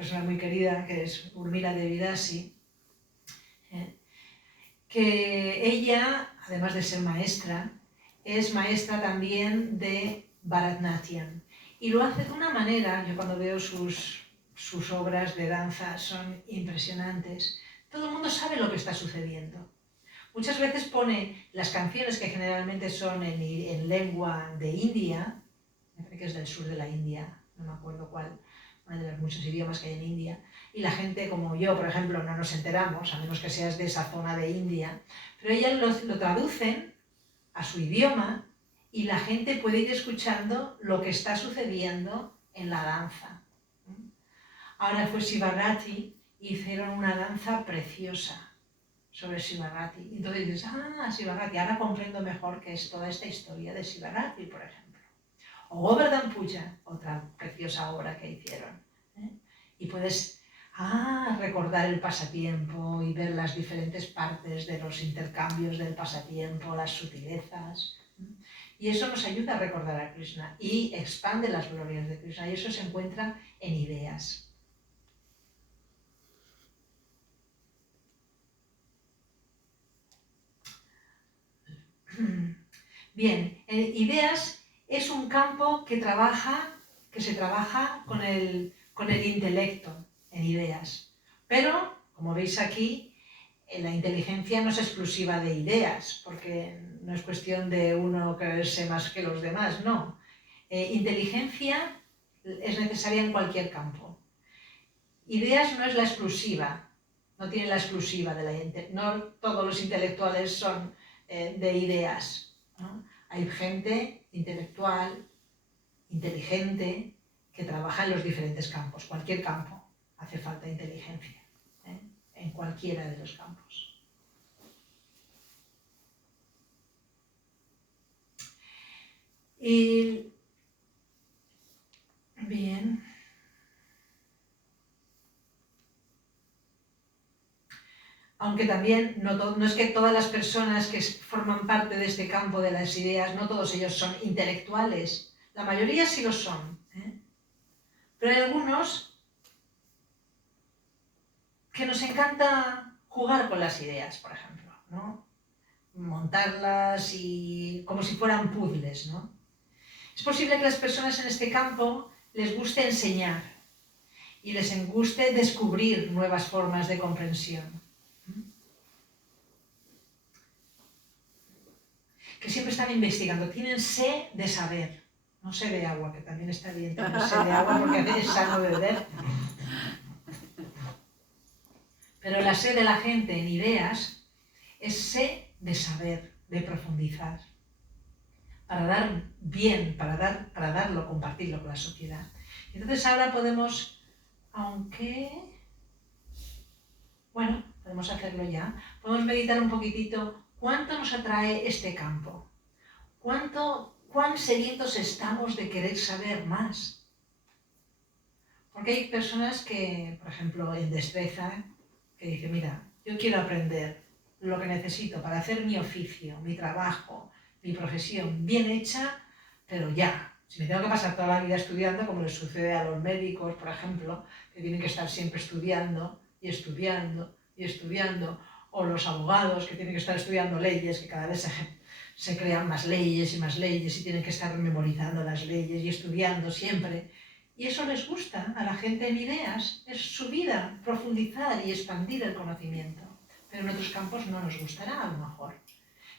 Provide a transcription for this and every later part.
persona muy querida, que es Urmila Devidasi, que ella, además de ser maestra, es maestra también de Bharatanatyam. Y lo hace de una manera, yo cuando veo sus obras de danza son impresionantes. Todo el mundo sabe lo que está sucediendo. Muchas veces pone las canciones que generalmente son en lengua de India, me parece que es del sur de la India, no me acuerdo cuál, uno de los muchos idiomas que hay en India, y la gente como yo, por ejemplo, no nos enteramos, a menos que seas de esa zona de India, pero ellas lo traducen a su idioma y la gente puede ir escuchando lo que está sucediendo en la danza. Ahora fue Sivarati, hicieron una danza preciosa sobre Sivarati. Entonces dices, Sivarati, ahora comprendo mejor qué es toda esta historia de Sivarati, por ejemplo. O Govardhan Puja, otra preciosa obra que hicieron. Y puedes recordar el pasatiempo y ver las diferentes partes de los intercambios del pasatiempo, las sutilezas. Y eso nos ayuda a recordar a Krishna y expande las glorias de Krishna. Y eso se encuentra en ideas. Bien, ideas es un campo que se trabaja con el intelecto en ideas. Pero, como veis aquí, la inteligencia no es exclusiva de ideas, porque no es cuestión de uno creerse más que los demás, no. Inteligencia es necesaria en cualquier campo. Ideas no es la exclusiva, no tiene la exclusiva de la inteligencia. No todos los intelectuales son de ideas, ¿no? Hay gente intelectual, inteligente, que trabaja en los diferentes campos. Cualquier campo hace falta inteligencia, en cualquiera de los campos. Y bien. Aunque también no es que todas las personas que forman parte de este campo de las ideas, no todos ellos son intelectuales. La mayoría sí lo son. Pero hay algunos que nos encanta jugar con las ideas, por ejemplo, ¿no? Montarlas y como si fueran puzzles, ¿no? Es posible que las personas en este campo les guste enseñar y les guste descubrir nuevas formas de comprensión. Que siempre están investigando, tienen sed de saber, no sed de agua, que también está bien tener sed de agua porque es sano beber. Pero la sed de la gente en ideas es sed de saber, de profundizar, para dar bien, para darlo, compartirlo con la sociedad. Entonces ahora podemos, podemos hacerlo ya, podemos meditar un poquitito. ¿Cuánto nos atrae este campo? ¿Cuán sedientos estamos de querer saber más? Porque hay personas que, por ejemplo, en destreza, que dicen, mira, yo quiero aprender lo que necesito para hacer mi oficio, mi trabajo, mi profesión bien hecha, pero ya. Si me tengo que pasar toda la vida estudiando, como les sucede a los médicos, por ejemplo, que tienen que estar siempre estudiando y estudiando y estudiando, o los abogados que tienen que estar estudiando leyes, que cada vez se crean más leyes y tienen que estar memorizando las leyes y estudiando siempre. Y eso les gusta a la gente en ideas, es su vida, profundizar y expandir el conocimiento. Pero en otros campos no nos gustará a lo mejor.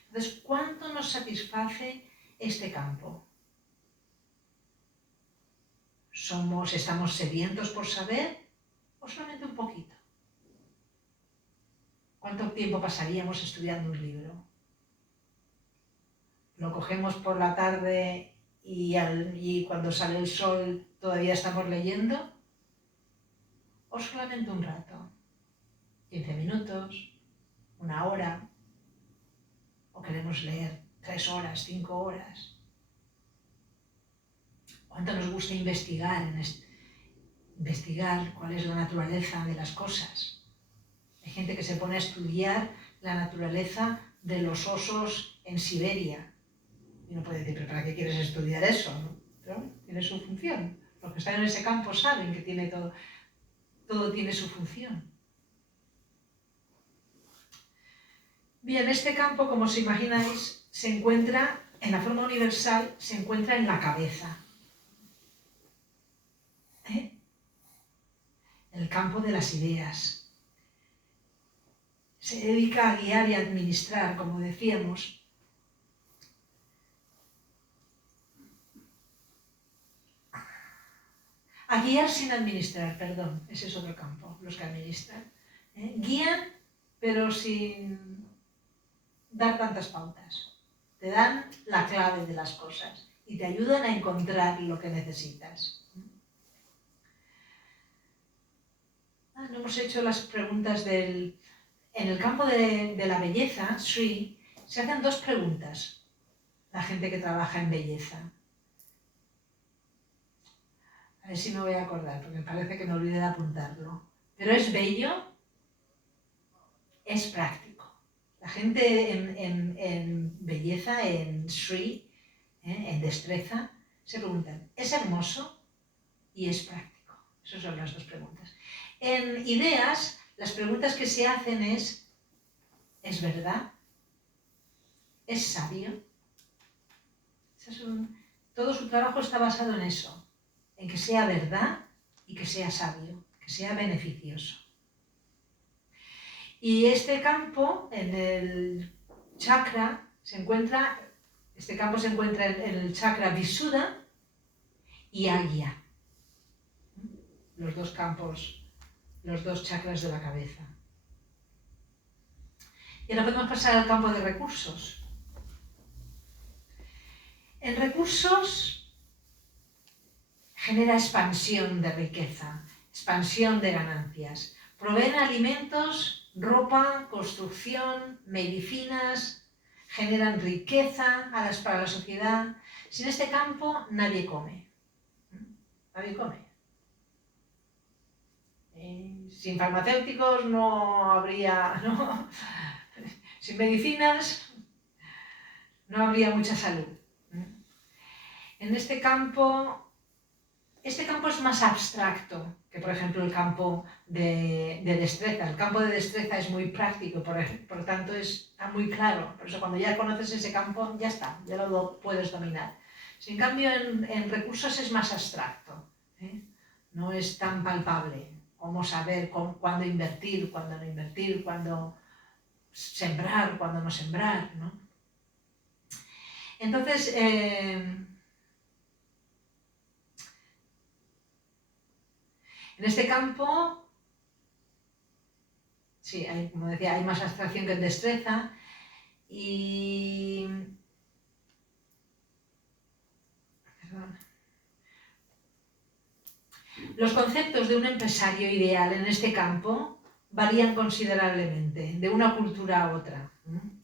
Entonces, ¿cuánto nos satisface este campo? ¿Estamos sedientos por saber o solamente un poquito? ¿Cuánto tiempo pasaríamos estudiando un libro? ¿Lo cogemos por la tarde y cuando sale el sol todavía estamos leyendo? ¿O solamente un rato? 15 minutos, una hora, o queremos leer 3 horas, 5 horas. ¿Cuánto nos gusta investigar cuál es la naturaleza de las cosas? Hay gente que se pone a estudiar la naturaleza de los osos en Siberia. Y uno puede decir, ¿pero para qué quieres estudiar eso? ¿No? Pero tiene su función. Los que están en ese campo saben que tiene todo. todo tiene su función. Bien, este campo, como os imagináis, se encuentra, en la forma universal, se encuentra en la cabeza. El campo de las ideas. Se dedica a guiar y a administrar, como decíamos. A guiar sin administrar, perdón, ese es otro campo, los que administran. Guían, pero sin dar tantas pautas. Te dan la clave de las cosas y te ayudan a encontrar lo que necesitas. No hemos hecho las preguntas del... En el campo de la belleza, Sri, se hacen dos preguntas. La gente que trabaja en belleza. A ver si me voy a acordar, porque me parece que me olvidé de apuntarlo. Pero es bello, es práctico. La gente en belleza, en Sri, en destreza, se preguntan, ¿es hermoso? Y es práctico. Esas son las dos preguntas. En ideas, las preguntas que se hacen ¿es verdad? ¿Es sabio? Todo su trabajo está basado en eso, en que sea verdad y que sea sabio, que sea beneficioso. Y este campo, en el chakra, este campo se encuentra en el chakra Visuddha y Agya, los dos campos, los dos chakras de la cabeza. Y ahora podemos pasar al campo de recursos. En recursos genera expansión de riqueza, expansión de ganancias. Proveen alimentos, ropa, construcción, medicinas, generan riqueza para la sociedad. Sin este campo nadie come. Nadie come. Sin farmacéuticos no habría... ¿no? Sin medicinas no habría mucha salud. En este campo es más abstracto que, por ejemplo, el campo de destreza. El campo de destreza es muy práctico, por lo tanto está muy claro. Por eso cuando ya conoces ese campo, ya está, ya lo puedes dominar. En cambio, en recursos es más abstracto, no es tan palpable. Cómo saber cuándo invertir, cuándo no invertir, cuándo sembrar, cuándo no sembrar, ¿no? Entonces, en este campo, sí, como decía, hay más abstracción que en destreza y... Perdón. Los conceptos de un empresario ideal en este campo varían considerablemente de una cultura a otra.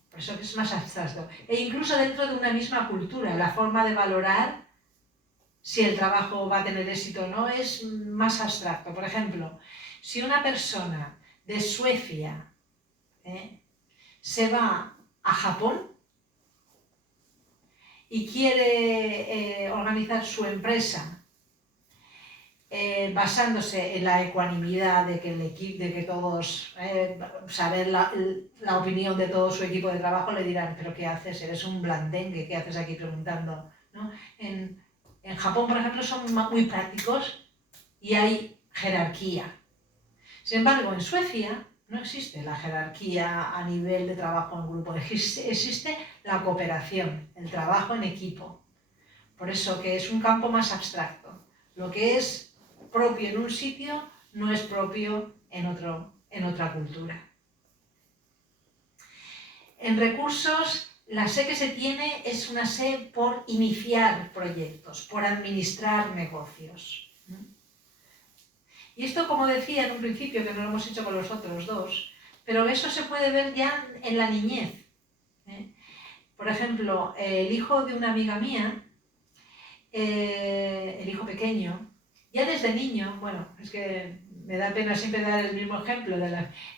Por eso es más abstracto. E incluso dentro de una misma cultura, la forma de valorar si el trabajo va a tener éxito o no es más abstracto. Por ejemplo, si una persona de Suecia se va a Japón y quiere organizar su empresa basándose en la ecuanimidad de que todos, saber la opinión de todo su equipo de trabajo, le dirán, pero ¿qué haces? Eres un blandengue, ¿qué haces aquí preguntando? ¿No? En Japón, por ejemplo, son muy prácticos y hay jerarquía. Sin embargo, en Suecia no existe la jerarquía a nivel de trabajo en grupo, existe la cooperación, el trabajo en equipo. Por eso que es un campo más abstracto. Lo que es propio en un sitio no es propio en otra cultura. En recursos, la sé que se tiene es una sé por iniciar proyectos, por administrar negocios. Y esto, como decía en un principio, que no lo hemos hecho con los otros dos, pero eso se puede ver ya en la niñez. Por ejemplo, el hijo de una amiga mía, el hijo pequeño, ya desde niño, bueno, es que me da pena siempre dar el mismo ejemplo,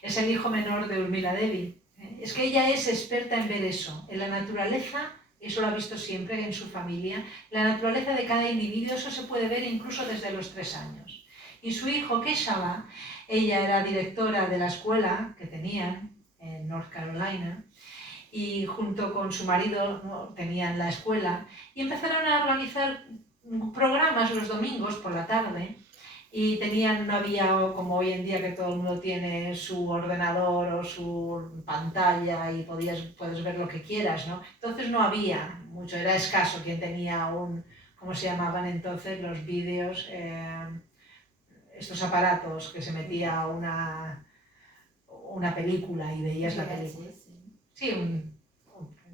es el hijo menor de Urmila Devi. Es que ella es experta en ver eso, en la naturaleza, eso lo ha visto siempre en su familia, la naturaleza de cada individuo, eso se puede ver incluso desde los 3 años. Y su hijo, Keshava, ella era directora de la escuela que tenían en North Carolina, y junto con su marido, ¿no?, tenían la escuela, y empezaron a organizar programas los domingos por la tarde, y tenían, no había como hoy en día que todo el mundo tiene su ordenador o su pantalla y puedes ver lo que quieras, ¿no? Entonces no había mucho, era escaso quien tenía ¿cómo se llamaban entonces los vídeos? Estos aparatos que se metía una película y veías la película. Sí,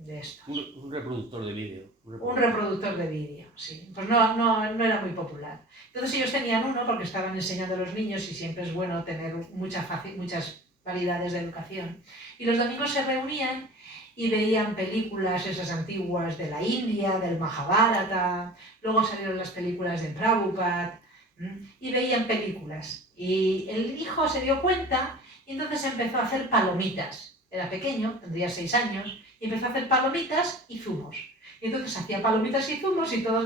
de estos. Un reproductor de vídeo. Un reproductor de vídeo, sí. Pues no era muy popular. Entonces ellos tenían uno porque estaban enseñando a los niños y siempre es bueno tener muchas variedades de educación. Y los domingos se reunían y veían películas esas antiguas de la India, del Mahabharata, luego salieron las películas de Prabhupada, y veían películas. Y el hijo se dio cuenta y entonces empezó a hacer palomitas. Era pequeño, tendría 6 años, y empezó a hacer palomitas y zumos. Y entonces hacía palomitas y zumos y toda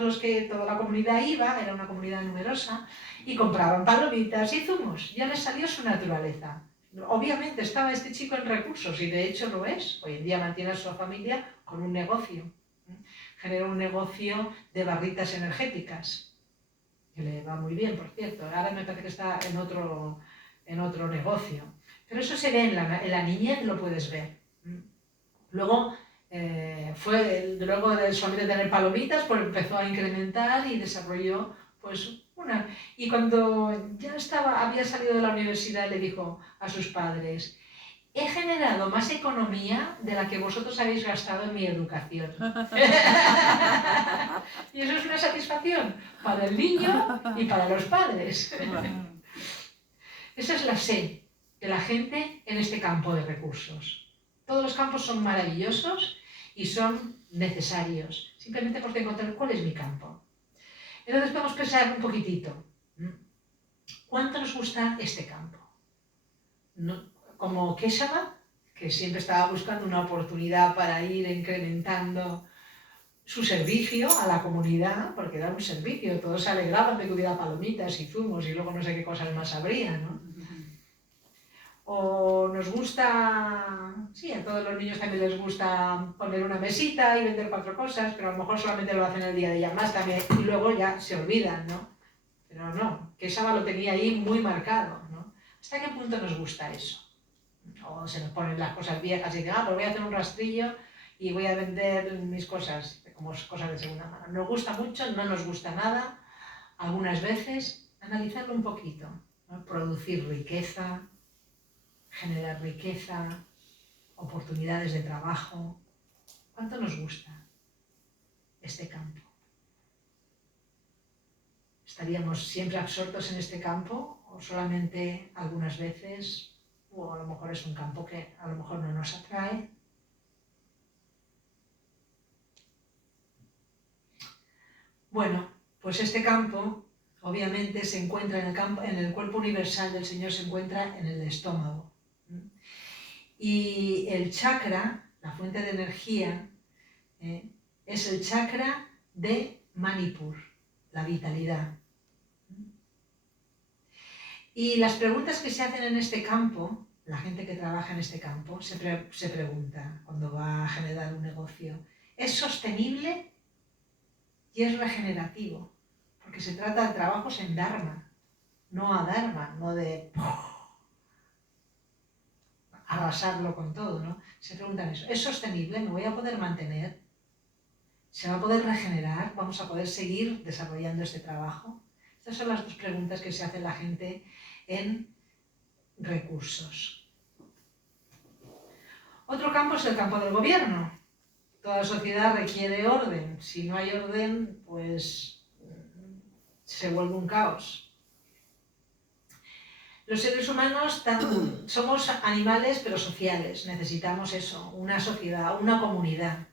la comunidad iba, era una comunidad numerosa, y compraban palomitas y zumos. Ya les salió su naturaleza. Obviamente estaba este chico en recursos y de hecho lo es. Hoy en día mantiene a su familia con un negocio. Genera un negocio de barritas energéticas, que le va muy bien, por cierto. Ahora me parece que está en otro negocio. Pero eso se ve en la niñez, lo puedes ver. Luego, luego de solamente tener palomitas, pues empezó a incrementar y desarrolló pues una. Y cuando ya había salido de la universidad, le dijo a sus padres: he generado más economía de la que vosotros habéis gastado en mi educación. Y eso es una satisfacción para el niño y para los padres. Esa es la sed de la gente en este campo de recursos. Todos los campos son maravillosos y son necesarios. Simplemente por encontrar cuál es mi campo. Entonces podemos pensar un poquitito. ¿Cuánto nos gusta este campo? Como Keshava, que siempre estaba buscando una oportunidad para ir incrementando su servicio a la comunidad, porque era un servicio, todos se alegraban de que hubiera palomitas y zumos y luego no sé qué cosas más habría, ¿no? O nos gusta, sí, a todos los niños también les gusta poner una mesita y vender 4 cosas, pero a lo mejor solamente lo hacen el día de llamadas también y luego ya se olvidan, ¿no? Pero no, que Saba lo tenía ahí muy marcado, ¿no? ¿Hasta qué punto nos gusta eso? O se nos ponen las cosas viejas y dicen, pues voy a hacer un rastrillo y voy a vender mis cosas como cosas de segunda mano. Nos gusta mucho, no nos gusta nada, algunas veces, analizarlo un poquito, ¿no? Producir riqueza, generar riqueza, oportunidades de trabajo. ¿Cuánto nos gusta este campo? ¿Estaríamos siempre absortos en este campo o solamente algunas veces? O a lo mejor es un campo que a lo mejor no nos atrae. Bueno, pues este campo obviamente se encuentra en el cuerpo universal del Señor, se encuentra en el estómago. Y el chakra, la fuente de energía, es el chakra de Manipur, la vitalidad. Y las preguntas que se hacen en este campo, la gente que trabaja en este campo se pregunta cuando va a generar un negocio: ¿es sostenible y es regenerativo? Porque se trata de trabajos en Dharma, no a Dharma, no de arrasarlo con todo, ¿no? Se preguntan eso: ¿es sostenible? ¿Me voy a poder mantener? ¿Se va a poder regenerar? ¿Vamos a poder seguir desarrollando este trabajo? Estas son las 2 preguntas que se hace la gente en recursos. Otro campo es el campo del gobierno. Toda sociedad requiere orden. Si no hay orden, pues se vuelve un caos. Los seres humanos somos animales pero sociales. Necesitamos eso, una sociedad, una comunidad.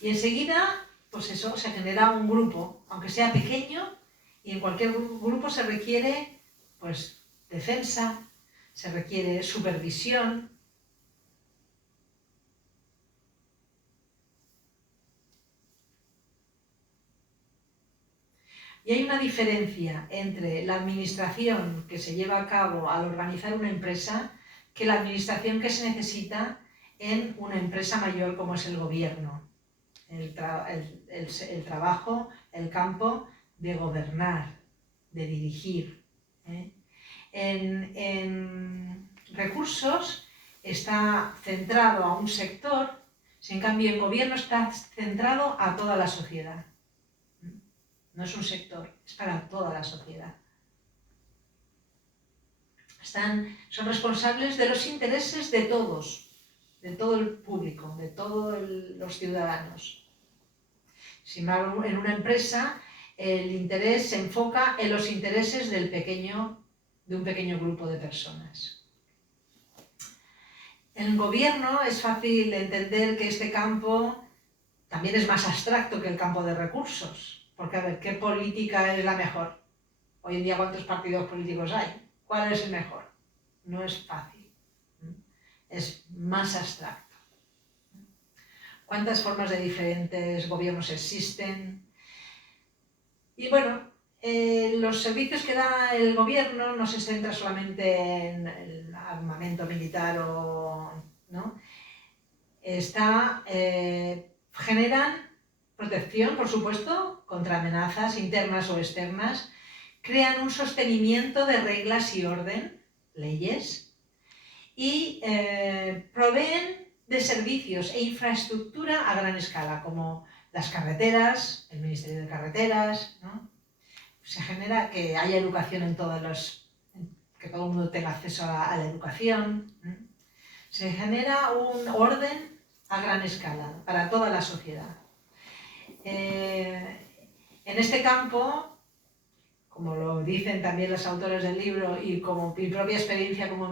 Y enseguida, pues eso, se genera un grupo, aunque sea pequeño, y en cualquier grupo se requiere, pues, defensa, se requiere supervisión. Y hay una diferencia entre la administración que se lleva a cabo al organizar una empresa que la administración que se necesita en una empresa mayor como es el gobierno. El trabajo, el campo de gobernar, de dirigir. En recursos está centrado a un sector, si en cambio en gobierno está centrado a toda la sociedad. No es un sector, es para toda la sociedad. Son responsables de los intereses de todos, de todo el público, de todos los ciudadanos. Sin embargo, en una empresa el interés se enfoca en los intereses de un pequeño grupo de personas. En el gobierno es fácil entender que este campo también es más abstracto que el campo de recursos. Porque, a ver, ¿qué política es la mejor? Hoy en día, ¿cuántos partidos políticos hay? ¿Cuál es el mejor? No es fácil. Es más abstracto. ¿Cuántas formas de diferentes gobiernos existen? Y bueno, los servicios que da el gobierno no se centra solamente en el armamento militar ¿no? Generan protección, por supuesto, contra amenazas internas o externas, crean un sostenimiento de reglas y orden, leyes, y proveen de servicios e infraestructura a gran escala, como las carreteras, el Ministerio de Carreteras, ¿no? Se genera que haya educación que todo el mundo tenga acceso a la educación, ¿no? Se genera un orden a gran escala para toda la sociedad. En este campo, como lo dicen también los autores del libro y como mi propia experiencia como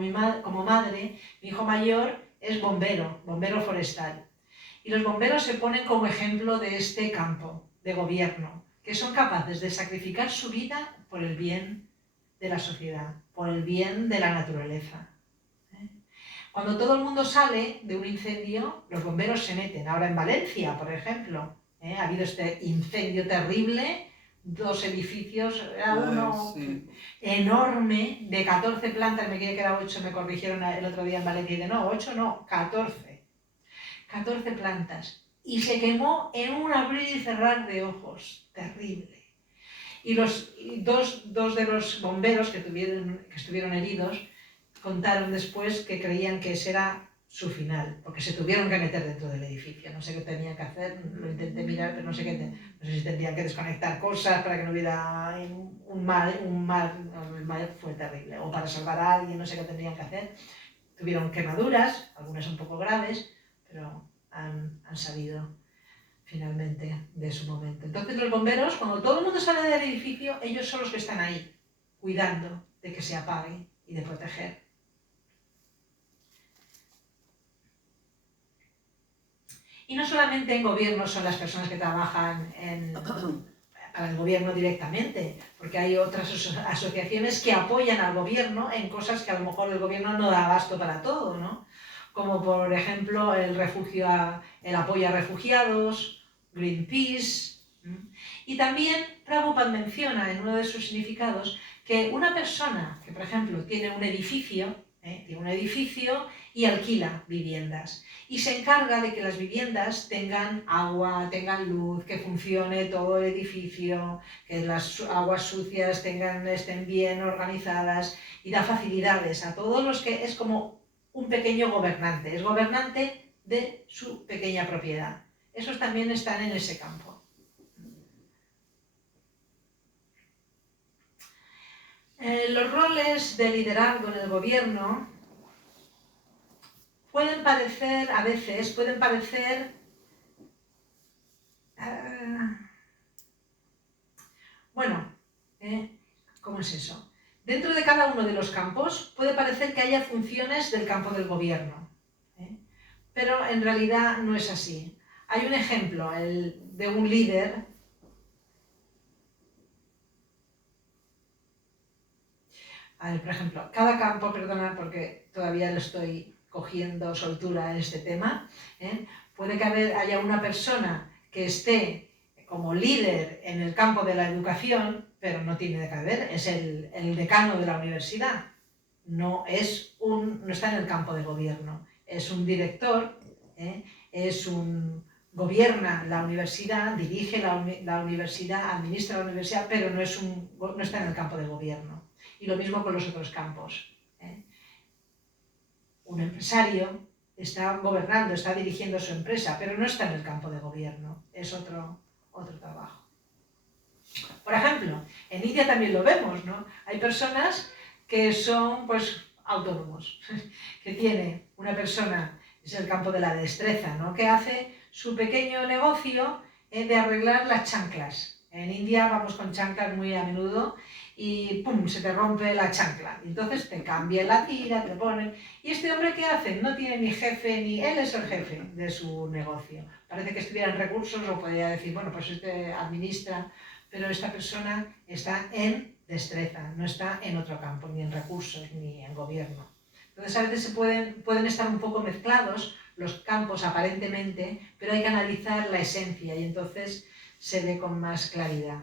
madre, mi hijo mayor es bombero forestal. Y los bomberos se ponen como ejemplo de este campo de gobierno, que son capaces de sacrificar su vida por el bien de la sociedad, por el bien de la naturaleza. Cuando todo el mundo sale de un incendio, los bomberos se meten. Ahora en Valencia, por ejemplo, ha habido este incendio terrible, 2 edificios, era uno enorme, de 14 plantas, me creía que era 8, me corrigieron el otro día en Valencia, y de no, 8 no, 14 plantas, y se quemó en un abrir y cerrar de ojos, terrible. Y dos de los bomberos que estuvieron heridos contaron después que creían que ese era su final, porque se tuvieron que meter dentro del edificio. No sé qué tenían que hacer, lo intenté mirar, pero no sé si tendrían que desconectar cosas para que no hubiera un mal, el mal fue terrible, o para salvar a alguien, no sé qué tendrían que hacer. Tuvieron quemaduras, algunas un poco graves, pero han salido finalmente de su momento. Entonces los bomberos, cuando todo el mundo sale del edificio, ellos son los que están ahí, cuidando de que se apague y de proteger. Y no solamente en gobierno son las personas que trabajan para el gobierno directamente, porque hay otras asociaciones que apoyan al gobierno en cosas que a lo mejor el gobierno no da abasto para todo, ¿no? Como por ejemplo el apoyo a refugiados, Greenpeace. Y también Prabhupada menciona en uno de sus significados que una persona que, por ejemplo, tiene un edificio y alquila viviendas y se encarga de que las viviendas tengan agua, tengan luz, que funcione todo el edificio, que las aguas sucias estén bien organizadas y da facilidades a todos los que es como un pequeño gobernante, es gobernante de su pequeña propiedad. Esos también están en ese campo. Los roles de liderazgo en el gobierno pueden parecer, ¿cómo es eso? Dentro de cada uno de los campos puede parecer que haya funciones del campo del gobierno, pero en realidad no es así. Hay un ejemplo, el de un líder. A ver, por ejemplo, cada campo, perdona porque todavía lo estoy cogiendo soltura en este tema, puede que haya una persona que esté como líder en el campo de la educación, pero no tiene que ver, es el decano de la universidad. No está en el campo de gobierno, es un director, gobierna la universidad, dirige la universidad, administra la universidad, pero no está en el campo de gobierno. Y lo mismo con los otros campos. Un empresario está gobernando, está dirigiendo su empresa, pero no está en el campo de gobierno, es otro trabajo. Por ejemplo, en India también lo vemos, ¿no? Hay personas que son, pues, autónomos, que tiene una persona, es el campo de la destreza, ¿no? Que hace su pequeño negocio de arreglar las chanclas. En India vamos con chanclas muy a menudo y ¡pum!, se te rompe la chancla. Entonces te cambian la tira, te ponen... ¿Y este hombre qué hace? No tiene ni jefe, ni él es el jefe de su negocio. Parece que estuviera en recursos o podría decir, bueno, pues este administra, pero esta persona está en destreza, no está en otro campo, ni en recursos, ni en gobierno. Entonces a veces pueden estar un poco mezclados los campos aparentemente, pero hay que analizar la esencia y entonces se ve con más claridad.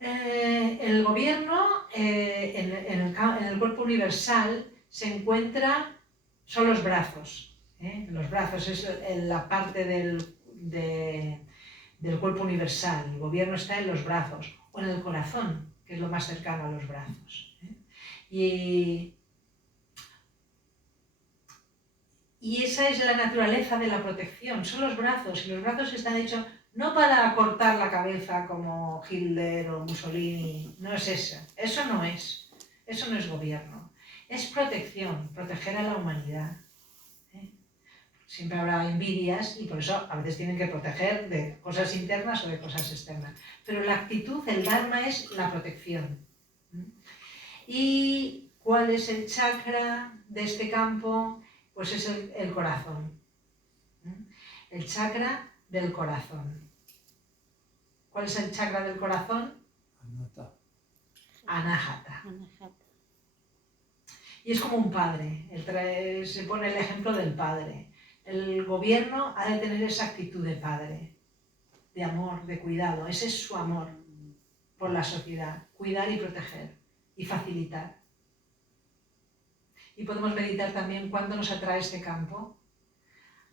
El gobierno, en el cuerpo universal, son los brazos. Los brazos es la parte del cuerpo universal. El gobierno está en los brazos o en el corazón, que es lo más cercano a los brazos. Y esa es la naturaleza de la protección, son los brazos, y los brazos están hechos no para cortar la cabeza como Hitler o Mussolini, no es eso no es gobierno, es protección, proteger a la humanidad. Siempre habrá envidias y por eso a veces tienen que proteger de cosas internas o de cosas externas. Pero la actitud, el dharma es la protección. ¿Y cuál es el chakra de este campo? Pues es el corazón. El chakra del corazón. ¿Cuál es el chakra del corazón? Anahata. Y es como un padre. Se pone el ejemplo del padre. El gobierno ha de tener esa actitud de padre, de amor, de cuidado. Ese es su amor por la sociedad. Cuidar y proteger y facilitar. Y podemos meditar también cuándo nos atrae este campo,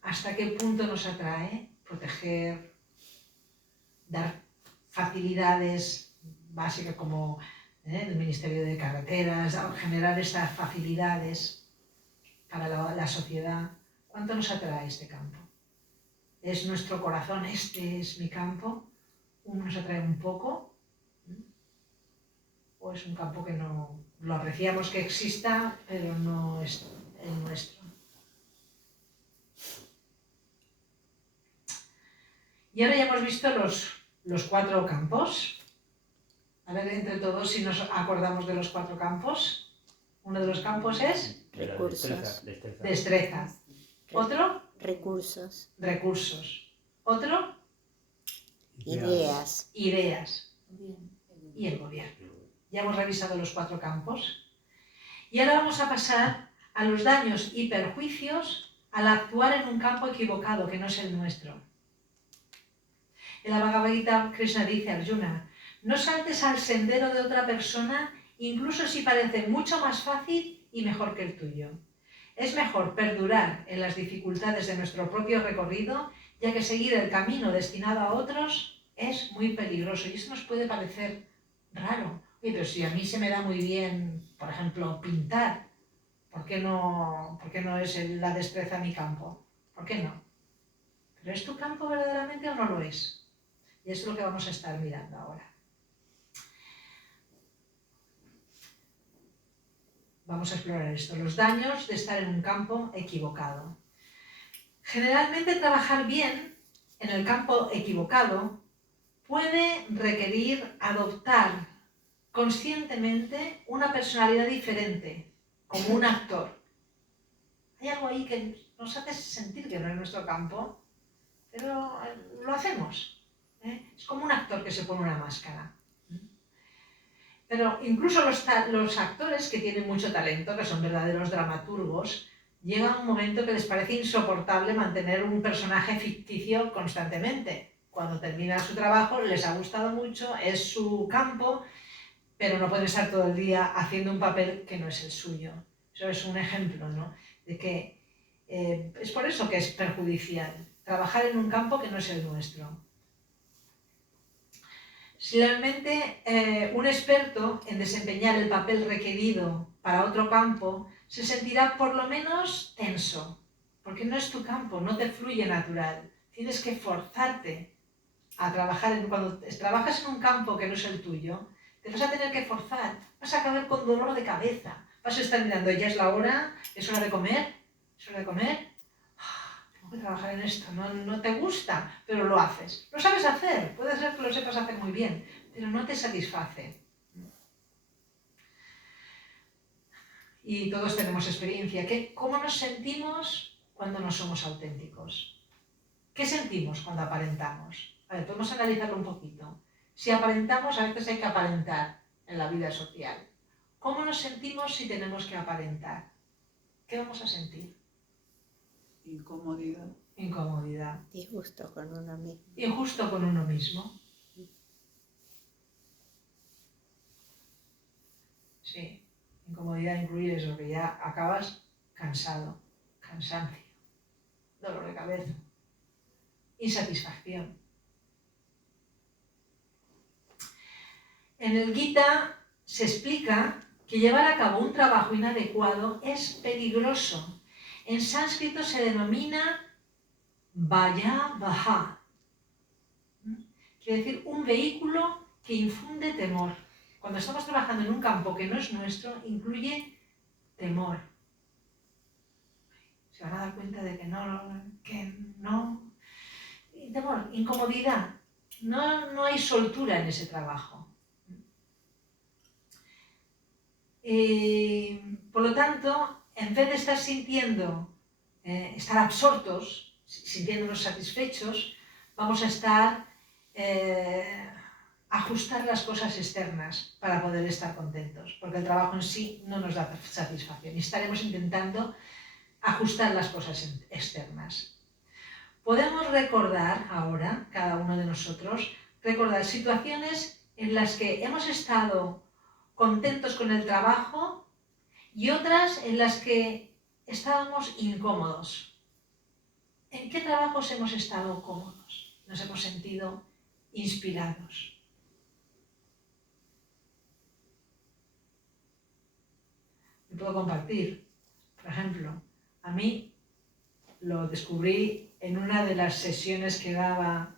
hasta qué punto nos atrae proteger, dar facilidades básicas como el Ministerio de Carreteras, generar estas facilidades para la sociedad. ¿Cuánto nos atrae este campo? ¿Es nuestro corazón, este es mi campo? ¿Nos atrae un poco? ¿O es un campo que no lo apreciamos que exista, pero no es el nuestro? Y ahora ya hemos visto los 4 campos. A ver, entre todos, si nos acordamos de los 4 campos. Uno de los campos es Recursos. destreza. Otro, Recursos. recursos. Otro, Ideas. ideas. Y el gobierno. Ya hemos revisado los 4 campos. Y ahora vamos a pasar a los daños y perjuicios al actuar en un campo equivocado, que no es el nuestro. En la Bhagavad Gita, Krishna dice a Arjuna: no saltes al sendero de otra persona, incluso si parece mucho más fácil y mejor que el tuyo. Es mejor perdurar en las dificultades de nuestro propio recorrido, ya que seguir el camino destinado a otros es muy peligroso. Y eso nos puede parecer raro. Oye, pero si a mí se me da muy bien, por ejemplo, pintar, ¿por qué no es la destreza mi campo? ¿Por qué no? ¿Pero es tu campo verdaderamente o no lo es? Y eso es lo que vamos a estar mirando ahora. Vamos a explorar esto, los daños de estar en un campo equivocado. Generalmente trabajar bien en el campo equivocado puede requerir adoptar conscientemente una personalidad diferente, como un actor. Hay algo ahí que nos hace sentir que no es nuestro campo, pero lo hacemos. Es como un actor que se pone una máscara. Pero incluso los actores que tienen mucho talento, que son verdaderos dramaturgos, llega un momento que les parece insoportable mantener un personaje ficticio constantemente. cuando termina su trabajo les ha gustado mucho, es su campo, pero no pueden estar todo el día haciendo un papel que no es el suyo. Eso es un ejemplo, ¿no? De que es por eso que es perjudicial trabajar en un campo que no es el nuestro. Si realmente un experto en desempeñar el papel requerido para otro campo se sentirá por lo menos tenso, porque no es tu campo, no te fluye natural. Tienes que forzarte a trabajar. Cuando trabajas en un campo que no es el tuyo, te vas a tener que forzar, vas a acabar con dolor de cabeza. Vas a estar mirando, ya es la hora, es hora de comer, es hora de comer. Tengo que trabajar en esto, no te gusta, pero lo haces. Lo sabes hacer, puede ser que lo sepas hacer muy bien, pero no te satisface. Y todos tenemos experiencia. ¿Cómo nos sentimos cuando no somos auténticos? ¿Qué sentimos cuando aparentamos? A ver, podemos analizarlo un poquito. Si aparentamos, a veces hay que aparentar en la vida social. ¿Cómo nos sentimos si tenemos que aparentar? ¿Qué vamos a sentir? Incomodidad. Incomodidad. Disgusto con uno mismo. Injusto con uno mismo. Sí, incomodidad incluye eso, que ya acabas cansado, cansancio, dolor de cabeza, insatisfacción. En el Gita se explica que llevar a cabo un trabajo inadecuado es peligroso. En sánscrito se denomina Vayavaha. Quiere decir un vehículo que infunde temor. Cuando estamos trabajando en un campo que no es nuestro, incluye temor. Se van a dar cuenta de que no. Temor, incomodidad. No hay soltura en ese trabajo. Por lo tanto, en vez de estar estar absortos, sintiéndonos satisfechos, vamos a estar ajustar las cosas externas para poder estar contentos, porque el trabajo en sí no nos da satisfacción y estaremos intentando ajustar las cosas externas. Podemos recordar ahora, cada uno de nosotros, recordar situaciones en las que hemos estado contentos con el trabajo y otras en las que estábamos incómodos. ¿En qué trabajos hemos estado cómodos? Nos hemos sentido inspirados. Me puedo compartir. Por ejemplo, a mí lo descubrí en una de las sesiones que daba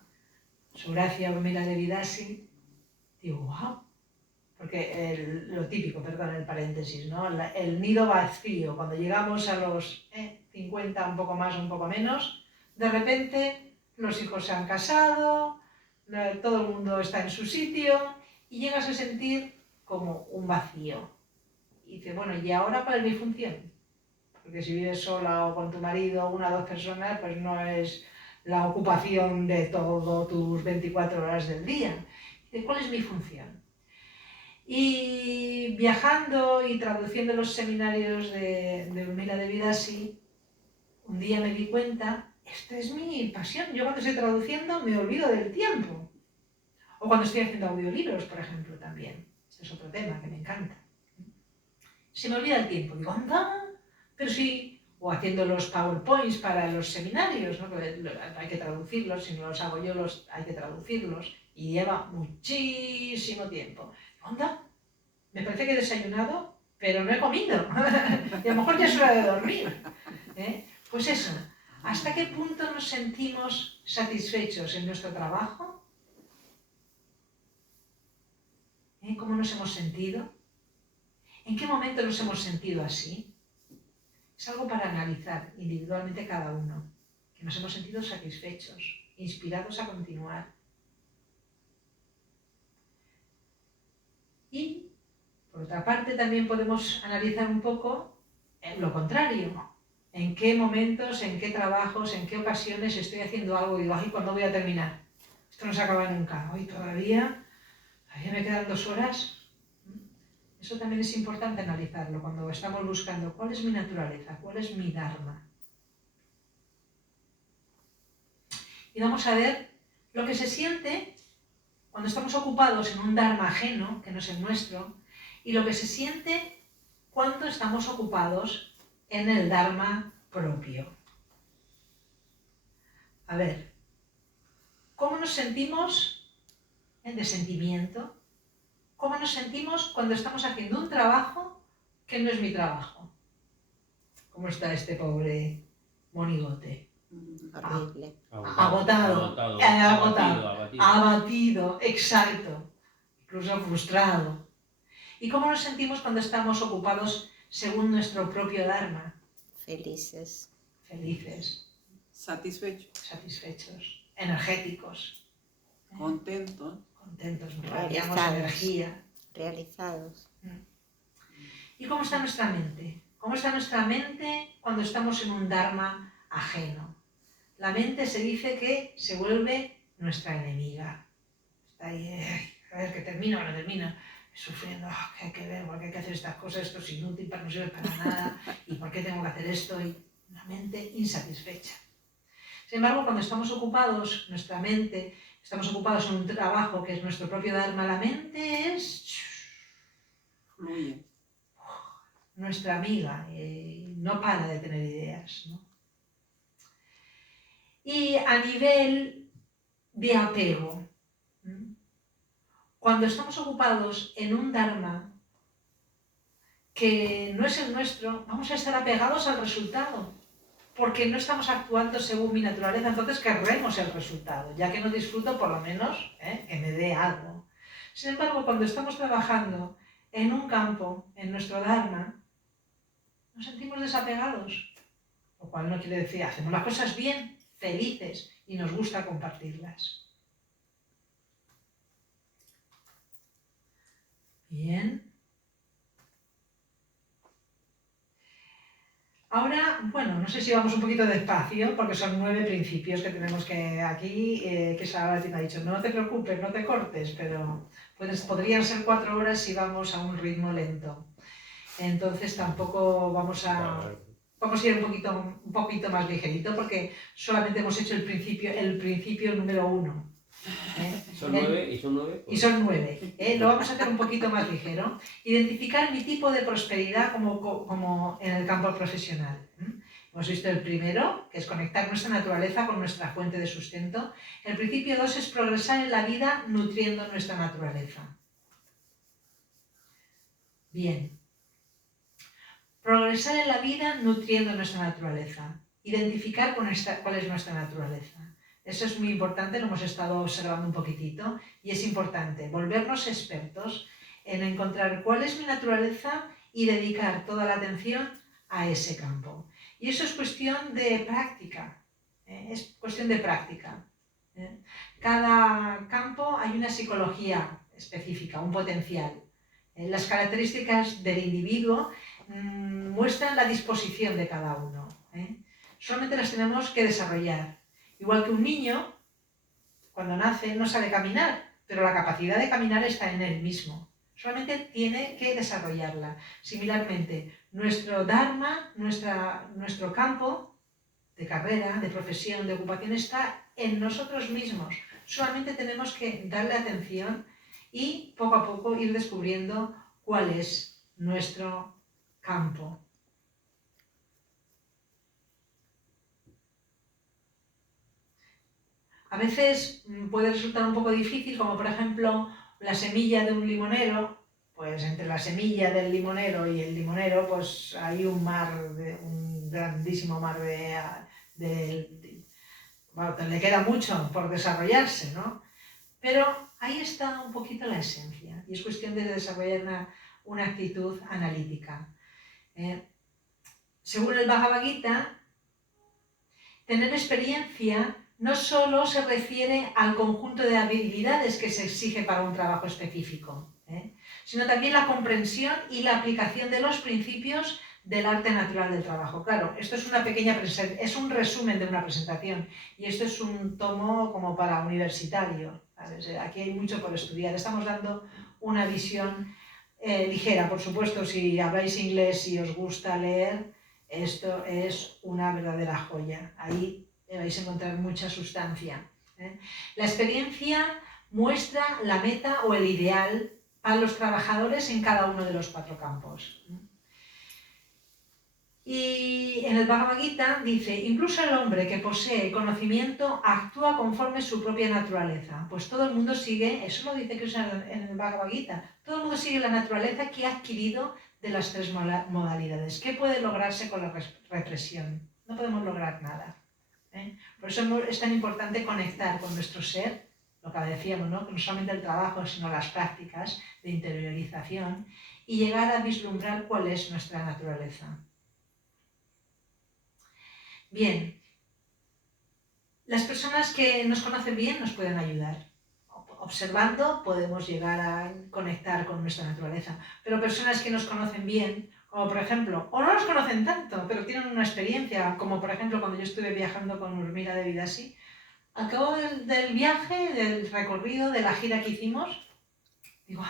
Su Gracia Urmila Devidasi. Digo, wow. Porque lo típico, perdón, el paréntesis, ¿no? El nido vacío, cuando llegamos a los 50, un poco más, un poco menos, de repente los hijos se han casado, todo el mundo está en su sitio y llegas a sentir como un vacío. Y dices, bueno, ¿y ahora cuál es mi función? Porque si vives sola o con tu marido, una o dos personas, pues no es la ocupación de todas tus 24 horas del día. ¿Cuál es mi función? Y viajando y traduciendo los seminarios de Urmila Devidasi, un día me di cuenta, esta es mi pasión. Yo cuando estoy traduciendo me olvido del tiempo. O cuando estoy haciendo audiolibros, por ejemplo, también. Este es otro tema que me encanta. Se me olvida el tiempo. Digo, anda, pero sí. O haciendo los PowerPoints para los seminarios, ¿no? Hay que traducirlos, si no los hago yo, hay que traducirlos. Y lleva muchísimo tiempo. Anda, me parece que he desayunado, pero no he comido. Y a lo mejor ya es hora de dormir. Pues eso, ¿hasta qué punto nos sentimos satisfechos en nuestro trabajo? ¿Cómo nos hemos sentido? ¿En qué momento nos hemos sentido así? Es algo para analizar individualmente cada uno, que nos hemos sentido satisfechos, inspirados a continuar. Y, por otra parte, también podemos analizar un poco lo contrario. ¿En qué momentos, en qué trabajos, en qué ocasiones estoy haciendo algo y digo, ay, ¿cuándo voy a terminar? Esto no se acaba nunca. Hoy todavía me quedan 2 horas. Eso también es importante analizarlo cuando estamos buscando cuál es mi naturaleza, cuál es mi dharma. Y vamos a ver lo que se siente cuando estamos ocupados en un dharma ajeno, que no es el nuestro, y lo que se siente cuando estamos ocupados en el dharma propio. A ver, ¿cómo nos sentimos de sentimiento? ¿Cómo nos sentimos cuando estamos haciendo un trabajo que no es mi trabajo? ¿Cómo está este pobre monigote? Horrible. Agotado, abatido, exacto, incluso frustrado. ¿Y cómo nos sentimos cuando estamos ocupados según nuestro propio dharma? Felices. Felices, satisfechos, energéticos, contentos, irradiamos energía. Realizados. ¿Y cómo está nuestra mente? ¿Cómo está nuestra mente cuando estamos en un dharma ajeno? La mente se dice que se vuelve nuestra enemiga. Está ahí, a ver, que termina o no termina, sufriendo, que hay que ver, por qué hay que hacer estas cosas, esto es inútil, no sirve para nada, y por qué tengo que hacer esto, y una mente insatisfecha. Sin embargo, cuando estamos ocupados, nuestra mente, estamos ocupados en un trabajo que es nuestro propio dharma, la mente es fluye. Nuestra amiga, no para de tener ideas, ¿no? Y a nivel de apego, cuando estamos ocupados en un dharma que no es el nuestro, vamos a estar apegados al resultado, porque no estamos actuando según mi naturaleza, entonces querremos el resultado, ya que no disfruto, por lo menos, que me dé algo. Sin embargo, cuando estamos trabajando en un campo, en nuestro dharma, nos sentimos desapegados, lo cual no quiere decir, hacemos las cosas bien, felices, y nos gusta compartirlas. Bien. Ahora, bueno, no sé si vamos un poquito despacio, porque son 9 principios que tenemos que aquí, que Sara te ha dicho, no te preocupes, no te cortes, pero podrían ser 4 horas si vamos a un ritmo lento. Entonces tampoco vamos a ir un poquito más ligerito, porque solamente hemos hecho el principio número 1. Son 9 y son 9. Y son 9. Lo vamos a hacer un poquito más ligero. Identificar mi tipo de prosperidad como en el campo profesional. Hemos visto el primero, que es conectar nuestra naturaleza con nuestra fuente de sustento. El principio 2 es progresar en la vida nutriendo nuestra naturaleza. Bien. Progresar en la vida nutriendo nuestra naturaleza. Identificar cuál es nuestra naturaleza. Eso es muy importante, lo hemos estado observando un poquitito, y es importante volvernos expertos en encontrar cuál es mi naturaleza y dedicar toda la atención a ese campo. Y eso es cuestión de práctica, es cuestión de práctica. Cada campo hay una psicología específica, un potencial. Las características del individuo muestran la disposición de cada uno. Solamente las tenemos que desarrollar. Igual que un niño, cuando nace, no sabe caminar, pero la capacidad de caminar está en él mismo. Solamente tiene que desarrollarla. Similarmente, nuestro dharma, nuestro campo de carrera, de profesión, de ocupación, está en nosotros mismos. Solamente tenemos que darle atención y poco a poco ir descubriendo cuál es nuestro campo. A veces puede resultar un poco difícil, como por ejemplo la semilla de un limonero, pues entre la semilla del limonero y el limonero pues hay un grandísimo mar bueno, le queda mucho por desarrollarse, ¿no? Pero ahí está un poquito la esencia, y es cuestión de desarrollar una actitud analítica. Según el Bhagavad Gita, tener experiencia no solo se refiere al conjunto de habilidades que se exige para un trabajo específico, sino también la comprensión y la aplicación de los principios del arte natural del trabajo. Claro, esto es un resumen de una presentación, y esto es un tomo como para universitario. ¿Sabes? Aquí hay mucho por estudiar. Estamos dando una visión ligera, por supuesto. Si habláis inglés y os gusta leer, esto es una verdadera joya. Ahí vais a encontrar mucha sustancia. La experiencia muestra la meta o el ideal para los trabajadores en cada uno de los 4 campos. Y en el Bhagavad Gita dice, incluso el hombre que posee conocimiento actúa conforme su propia naturaleza. Pues todo el mundo sigue, eso lo dice Krishna en el Bhagavad Gita, todo el mundo sigue la naturaleza que ha adquirido de las 3 modalidades. ¿Qué puede lograrse con la represión? No podemos lograr nada. Por eso es tan importante conectar con nuestro ser, lo que decíamos, ¿no? Que no solamente el trabajo, sino las prácticas de interiorización y llegar a vislumbrar cuál es nuestra naturaleza. Bien, las personas que nos conocen bien nos pueden ayudar. Observando podemos llegar a conectar con nuestra naturaleza, pero personas que nos conocen bien, como por ejemplo, o no nos conocen tanto, pero tienen una experiencia, como por ejemplo cuando yo estuve viajando con Urmila de Vidasi, al cabo del viaje, del recorrido, de la gira que hicimos, digo,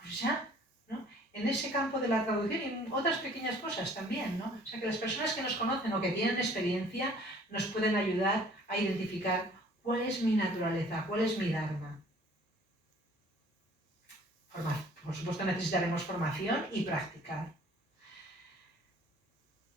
pues ya, ¿no? En ese campo de la traducción y en otras pequeñas cosas también, ¿no? O sea, que las personas que nos conocen o que tienen experiencia nos pueden ayudar a identificar cuál es mi naturaleza, cuál es mi dharma. Por supuesto necesitaremos formación y practicar.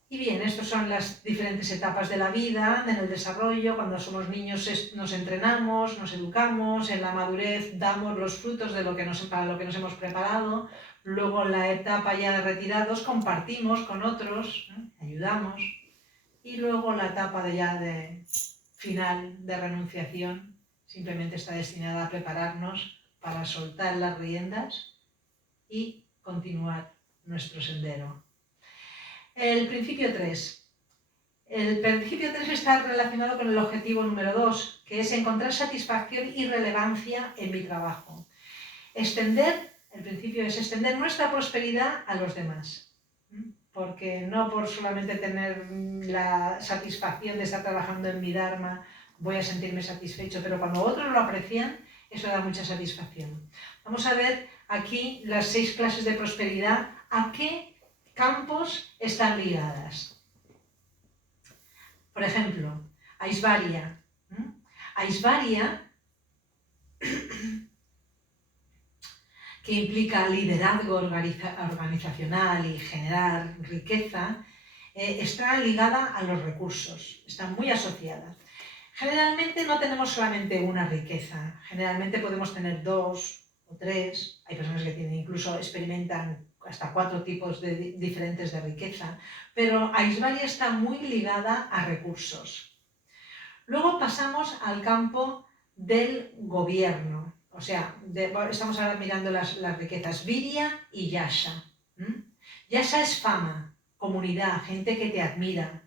Y bien, estas son las diferentes etapas de la vida, en el desarrollo, cuando somos niños nos entrenamos, nos educamos, en la madurez damos los frutos de para lo que nos hemos preparado, luego en la etapa ya de retirados compartimos con otros, ayudamos, y luego la etapa de final de renunciación simplemente está destinada a prepararnos para soltar las riendas y continuar nuestro sendero. El principio 3. El principio 3 está relacionado con el objetivo número 2, que es encontrar satisfacción y relevancia en mi trabajo. El principio es extender nuestra prosperidad a los demás. Porque no por solamente tener la satisfacción de estar trabajando en mi dharma voy a sentirme satisfecho, pero cuando otros lo aprecian, eso da mucha satisfacción. Vamos a ver aquí las 6 clases de prosperidad, a qué campos están ligadas. Por ejemplo, Aishvarya. Aishvarya, que implica liderazgo organizacional y generar riqueza, está ligada a los recursos, está muy asociada. Generalmente no tenemos solamente una riqueza, generalmente podemos tener 2 o 3, hay personas que incluso experimentan hasta 4 tipos diferentes de riqueza, pero Aishvarya está muy ligada a recursos. Luego pasamos al campo del gobierno, o sea, estamos ahora mirando las riquezas Virya y Yasha. Yasha es fama, comunidad, gente que te admira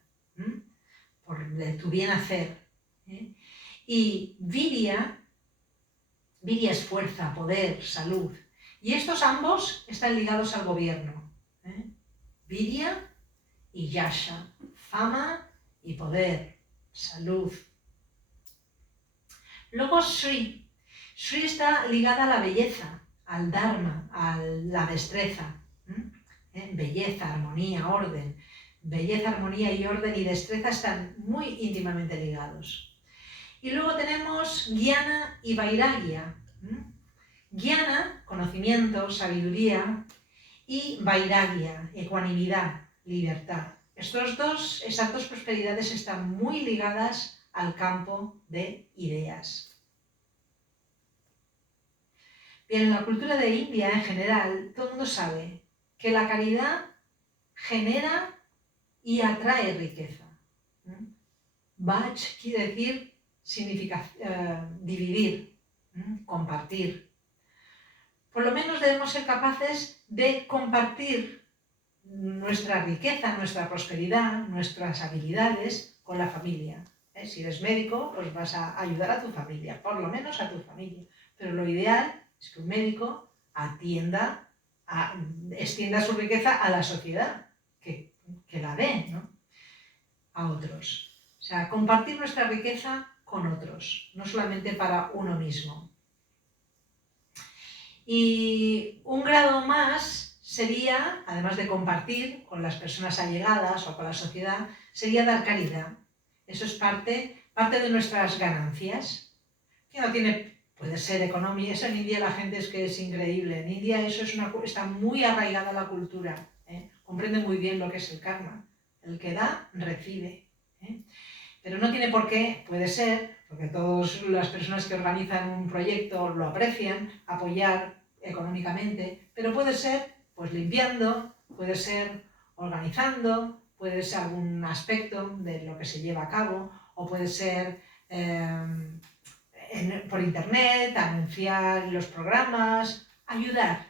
por tu bien hacer. Y Virya es fuerza, poder, salud. Y estos ambos están ligados al gobierno. Virya y Yasha, fama y poder, salud. Luego Sri. Sri está ligada a la belleza, al dharma, a la destreza. Belleza, armonía, orden. Belleza, armonía y orden y destreza están muy íntimamente ligados. Y luego tenemos Jnana y Vairagya. Jnana, conocimiento, sabiduría, y Vairagya, ecuanimidad, libertad. Estas dos prosperidades están muy ligadas al campo de ideas. Bien, en la cultura de India en general, todo el mundo sabe que la caridad genera y atrae riqueza. Vaj quiere decir dividir, compartir. Por lo menos debemos ser capaces de compartir nuestra riqueza, nuestra prosperidad, nuestras habilidades con la familia. Si eres médico, pues vas a ayudar a tu familia, por lo menos a tu familia. Pero lo ideal es que un médico extienda su riqueza a la sociedad, que la dé, ¿no? A otros. O sea, compartir nuestra riqueza con otros, no solamente para uno mismo. Y un grado más sería, además de compartir con las personas allegadas o con la sociedad, sería dar caridad. Eso es parte de nuestras ganancias. que no tiene, puede ser economía, eso en India la gente es que es increíble, en India eso es está muy arraigada a la cultura, comprende muy bien lo que es el karma, el que da, recibe, pero no tiene por qué, puede ser, porque todas las personas que organizan un proyecto lo aprecian, apoyar económicamente, pero puede ser pues limpiando, puede ser organizando, puede ser algún aspecto de lo que se lleva a cabo, o puede ser por internet, anunciar los programas, ayudar,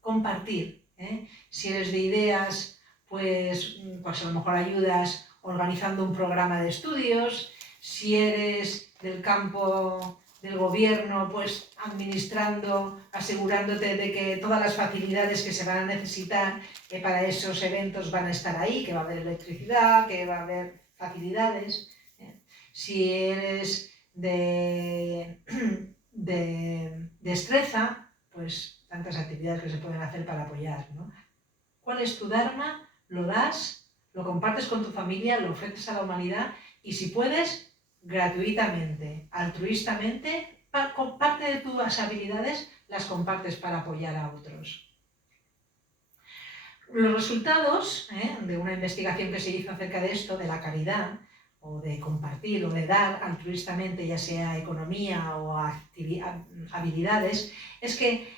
compartir. Si eres de ideas, pues a lo mejor ayudas organizando un programa de estudios. Si eres del campo del gobierno, pues administrando, asegurándote de que todas las facilidades que se van a necesitar para esos eventos van a estar ahí, que va a haber electricidad, que va a haber facilidades. Si eres de destreza, pues tantas actividades que se pueden hacer para apoyar, ¿no? ¿Cuál es tu dharma? Lo das, lo compartes con tu familia, lo ofreces a la humanidad y si puedes, gratuitamente, altruistamente, parte de tus habilidades las compartes para apoyar a otros. Los resultados de una investigación que se hizo acerca de esto, de la caridad, o de compartir o de dar altruistamente, ya sea economía o habilidades, es que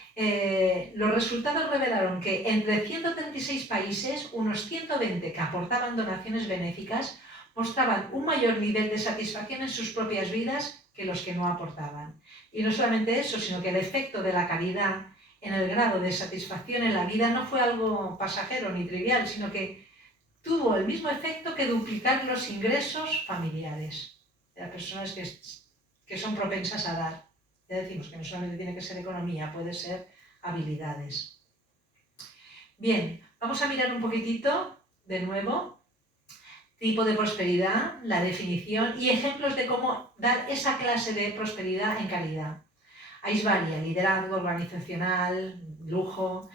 los resultados revelaron que entre 136 países, unos 120 que aportaban donaciones benéficas mostraban un mayor nivel de satisfacción en sus propias vidas que los que no aportaban. Y no solamente eso, sino que el efecto de la caridad en el grado de satisfacción en la vida no fue algo pasajero ni trivial, sino que tuvo el mismo efecto que duplicar los ingresos familiares de las personas que son propensas a dar. Ya decimos que no solamente tiene que ser economía, puede ser habilidades. Bien, vamos a mirar un poquitito, de nuevo, tipo de prosperidad, la definición y ejemplos de cómo dar esa clase de prosperidad en calidad. Aishvarya, liderazgo organizacional, lujo,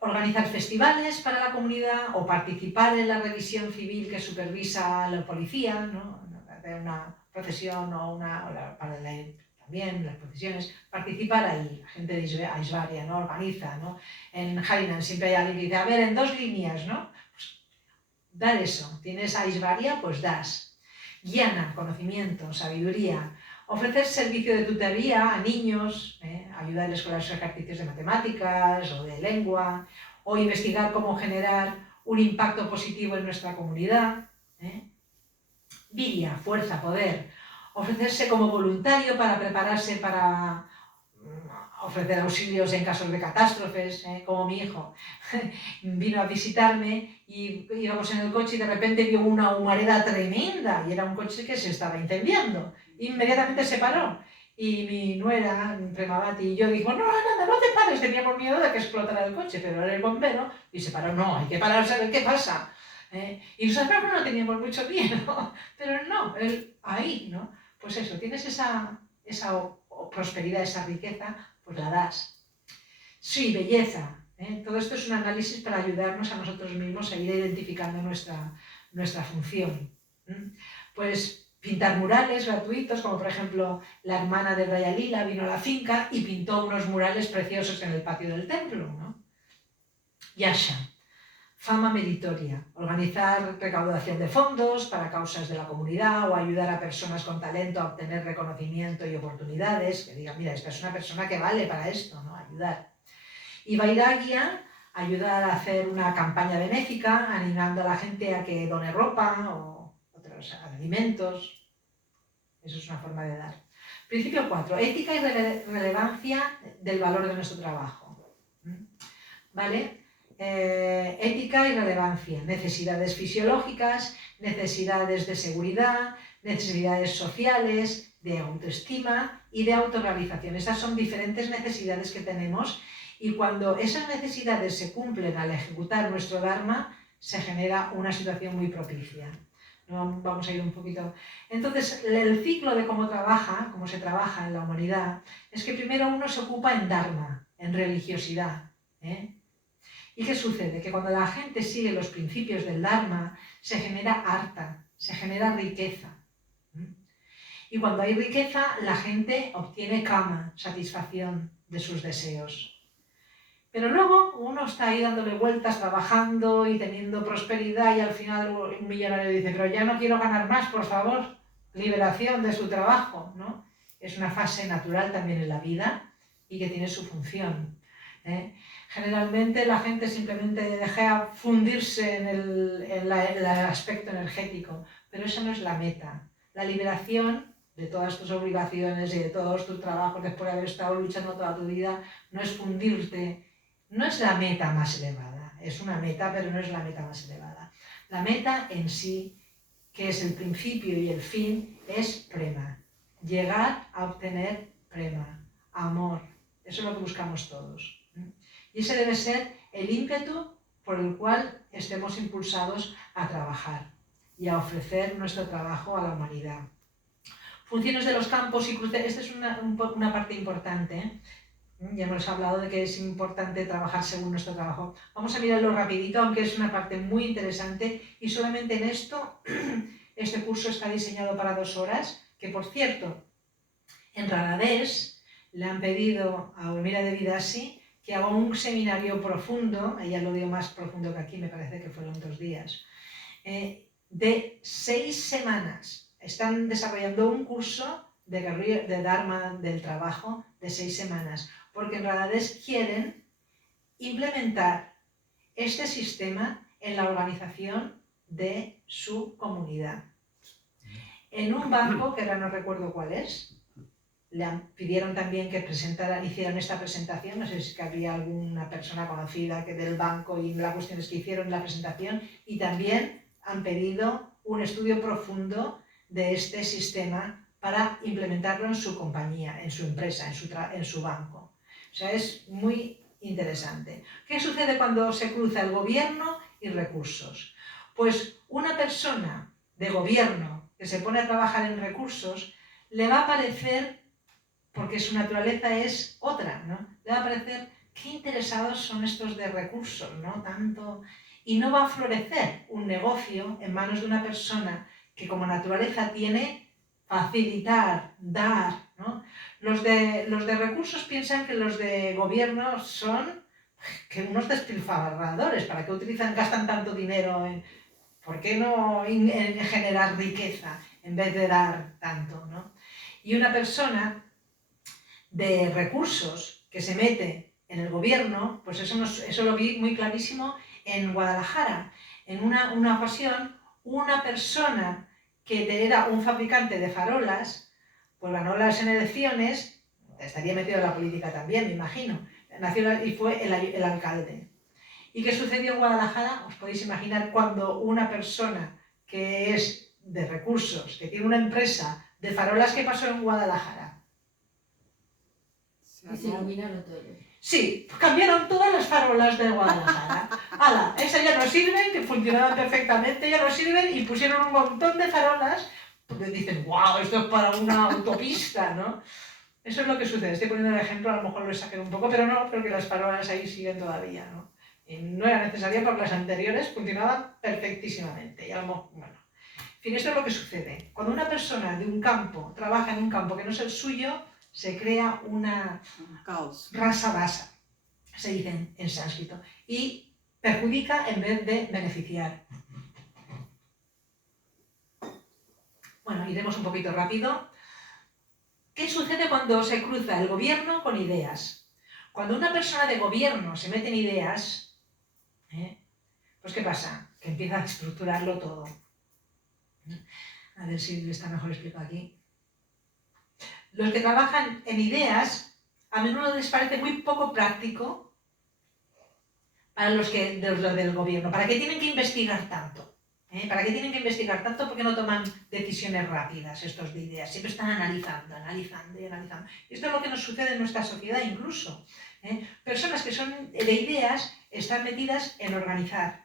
organizar festivales para la comunidad o participar en la revisión civil que supervisa la policía, ¿no? De una procesión o también las procesiones, participar ahí, la gente de Aishvarya, ¿no? Organiza, ¿no? En Harinam siempre hay alguien que dice, a ver, en 2 líneas, ¿no? Pues, dar eso, tienes Aishvarya, pues das. Jnana, conocimiento, sabiduría. Ofrecer servicio de tutoría a niños, ayudarles con los ejercicios de matemáticas o de lengua, o investigar cómo generar un impacto positivo en nuestra comunidad. Virya, fuerza, poder. Ofrecerse como voluntario para prepararse para ofrecer auxilios en casos de catástrofes, como mi hijo. Vino a visitarme y íbamos en el coche y de repente vio una humareda tremenda y era un coche que se estaba incendiando. Inmediatamente se paró y mi nuera, Premavati, y yo dijimos, no, nada, no te pares, teníamos miedo de que explotara el coche, pero era el bombero y se paró, no, hay que pararse a ver qué pasa. Y nosotros no teníamos mucho miedo, pero no, él ahí, ¿no? Pues eso, tienes esa prosperidad, esa riqueza, pues la das. Sí, belleza. Todo esto es un análisis para ayudarnos a nosotros mismos a ir identificando nuestra función. Pues pintar murales gratuitos, como por ejemplo la hermana de Raya Lila vino a la finca y pintó unos murales preciosos en el patio del templo, ¿no? Yasha, fama meritoria, organizar recaudación de fondos para causas de la comunidad o ayudar a personas con talento a obtener reconocimiento y oportunidades, que digan, mira, esta es una persona que vale para esto, ¿no? Ayudar. Y Vairagya, ayudar a hacer una campaña benéfica, animando a la gente a que done ropa o otros alimentos. Eso es una forma de dar. Principio 4. Ética y relevancia del valor de nuestro trabajo. ¿Vale? Ética y relevancia. Necesidades fisiológicas, necesidades de seguridad, necesidades sociales, de autoestima y de autorrealización. Esas son diferentes necesidades que tenemos. Y cuando esas necesidades se cumplen al ejecutar nuestro Dharma, se genera una situación muy propicia. Vamos a ir un poquito. Entonces, el ciclo de cómo se trabaja en la humanidad, es que primero uno se ocupa en Dharma, en religiosidad. ¿Y qué sucede? Que cuando la gente sigue los principios del Dharma, se genera arta, se genera riqueza. Y cuando hay riqueza, la gente obtiene kama, satisfacción de sus deseos. Pero luego uno está ahí dándole vueltas, trabajando y teniendo prosperidad y al final un millonario dice, pero ya no quiero ganar más, por favor, liberación de su trabajo, ¿no? Es una fase natural también en la vida y que tiene su función. Generalmente la gente simplemente deja fundirse en el aspecto energético, pero esa no es la meta. La liberación de todas tus obligaciones y de todos tus trabajos después de haber estado luchando toda tu vida no es fundirte. No es la meta más elevada, es una meta, pero no es la meta más elevada. La meta en sí, que es el principio y el fin, es prema. Llegar a obtener prema, amor. Eso es lo que buscamos todos. Y ese debe ser el ímpetu por el cual estemos impulsados a trabajar y a ofrecer nuestro trabajo a la humanidad. Funciones de los campos y cruces. Esta es una parte importante, Ya hemos hablado de que es importante trabajar según nuestro trabajo. Vamos a mirarlo rapidito, aunque es una parte muy interesante. Y solamente en esto, este curso está diseñado para 2 horas, que por cierto, en Radhadesh le han pedido a Urmila Devi Dasi que haga un seminario profundo, ella lo dio más profundo que aquí, me parece que fueron 2 días, de 6 semanas. Están desarrollando un curso de Dharma del trabajo de 6 semanas. Porque en Radhadesh quieren implementar este sistema en la organización de su comunidad. En un banco, que ahora no recuerdo cuál es, le pidieron también que hicieran esta presentación, no sé si había alguna persona conocida del banco y la cuestión es que hicieron la presentación y también han pedido un estudio profundo de este sistema para implementarlo en su compañía, en su empresa, en su banco. O sea, es muy interesante. ¿Qué sucede cuando se cruza el gobierno y recursos? Pues una persona de gobierno que se pone a trabajar en recursos le va a parecer, porque su naturaleza es otra, ¿no? Le va a parecer qué interesados son estos de recursos, ¿no? Tanto, y no va a florecer un negocio en manos de una persona que como naturaleza tiene facilitar, dar, ¿no? Los de recursos piensan que los de gobierno son unos despilfarradores. ¿Para qué gastan tanto dinero? ¿Por qué no en generar riqueza en vez de dar tanto, ¿no? Y una persona de recursos que se mete en el gobierno, pues eso lo vi muy clarísimo en Guadalajara. En una ocasión, una persona que era un fabricante de farolas, pues ganó las elecciones, estaría metido en la política también, me imagino, y fue el alcalde. ¿Y qué sucedió en Guadalajara? Os podéis imaginar cuando una persona que es de recursos, que tiene una empresa de farolas, ¿qué pasó en Guadalajara? Y se iluminaron todos. Sí, cambiaron todas las farolas de Guadalajara. ¡Hala! Esas ya no sirven, que funcionaban perfectamente, ya no sirven, y pusieron un montón de farolas, porque dicen, ¡wow! Esto es para una autopista, ¿no? Eso es lo que sucede. Estoy poniendo el ejemplo, a lo mejor lo saqué un poco, pero no, porque las farolas ahí siguen todavía, ¿no? Y no era necesaria porque las anteriores funcionaban perfectísimamente. Y a lo mejor, bueno. En fin, esto es lo que sucede. Cuando una persona de un campo trabaja en un campo que no es el suyo, se crea una rasa basa, se dice en sánscrito, y perjudica en vez de beneficiar. Bueno, iremos un poquito rápido. ¿Qué sucede cuando se cruza el gobierno con ideas? Cuando una persona de gobierno se mete en ideas, pues ¿qué pasa? Que empieza a estructurarlo todo. A ver si está mejor explicado aquí. Los que trabajan en ideas, a menudo les parece muy poco práctico para los del gobierno. ¿Para qué tienen que investigar tanto? ¿Para qué tienen que investigar tanto? Porque no toman decisiones rápidas estos de ideas. Siempre están analizando. Y esto es lo que nos sucede en nuestra sociedad incluso. Personas que son de ideas están metidas en organizar,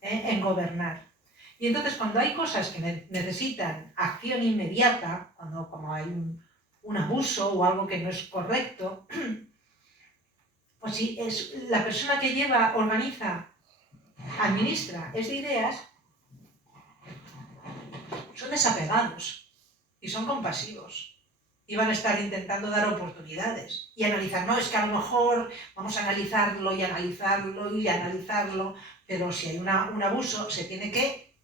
en gobernar. Y entonces cuando hay cosas que necesitan acción inmediata, como hay un abuso o algo que no es correcto, pues si es la persona que lleva, organiza, administra, es de ideas, son desapegados y son compasivos. Y van a estar intentando dar oportunidades y analizar, no, es que a lo mejor vamos a analizarlo y analizarlo y analizarlo, pero si hay un abuso se tiene que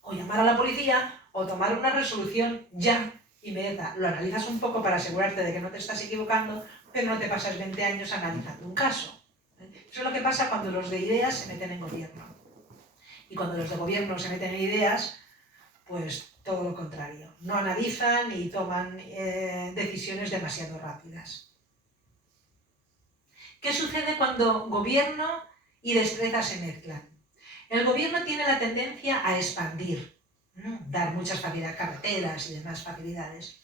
o llamar a la policía o tomar una resolución ya inmediata. Lo analizas un poco para asegurarte de que no te estás equivocando, pero no te pasas 20 años analizando un caso. Eso es lo que pasa cuando los de ideas se meten en gobierno. Y cuando los de gobierno se meten en ideas, pues todo lo contrario. No analizan y toman decisiones demasiado rápidas. ¿Qué sucede cuando gobierno y destreza se mezclan? El gobierno tiene la tendencia a expandir, ¿no? Dar muchas facilidades, carreteras y demás facilidades.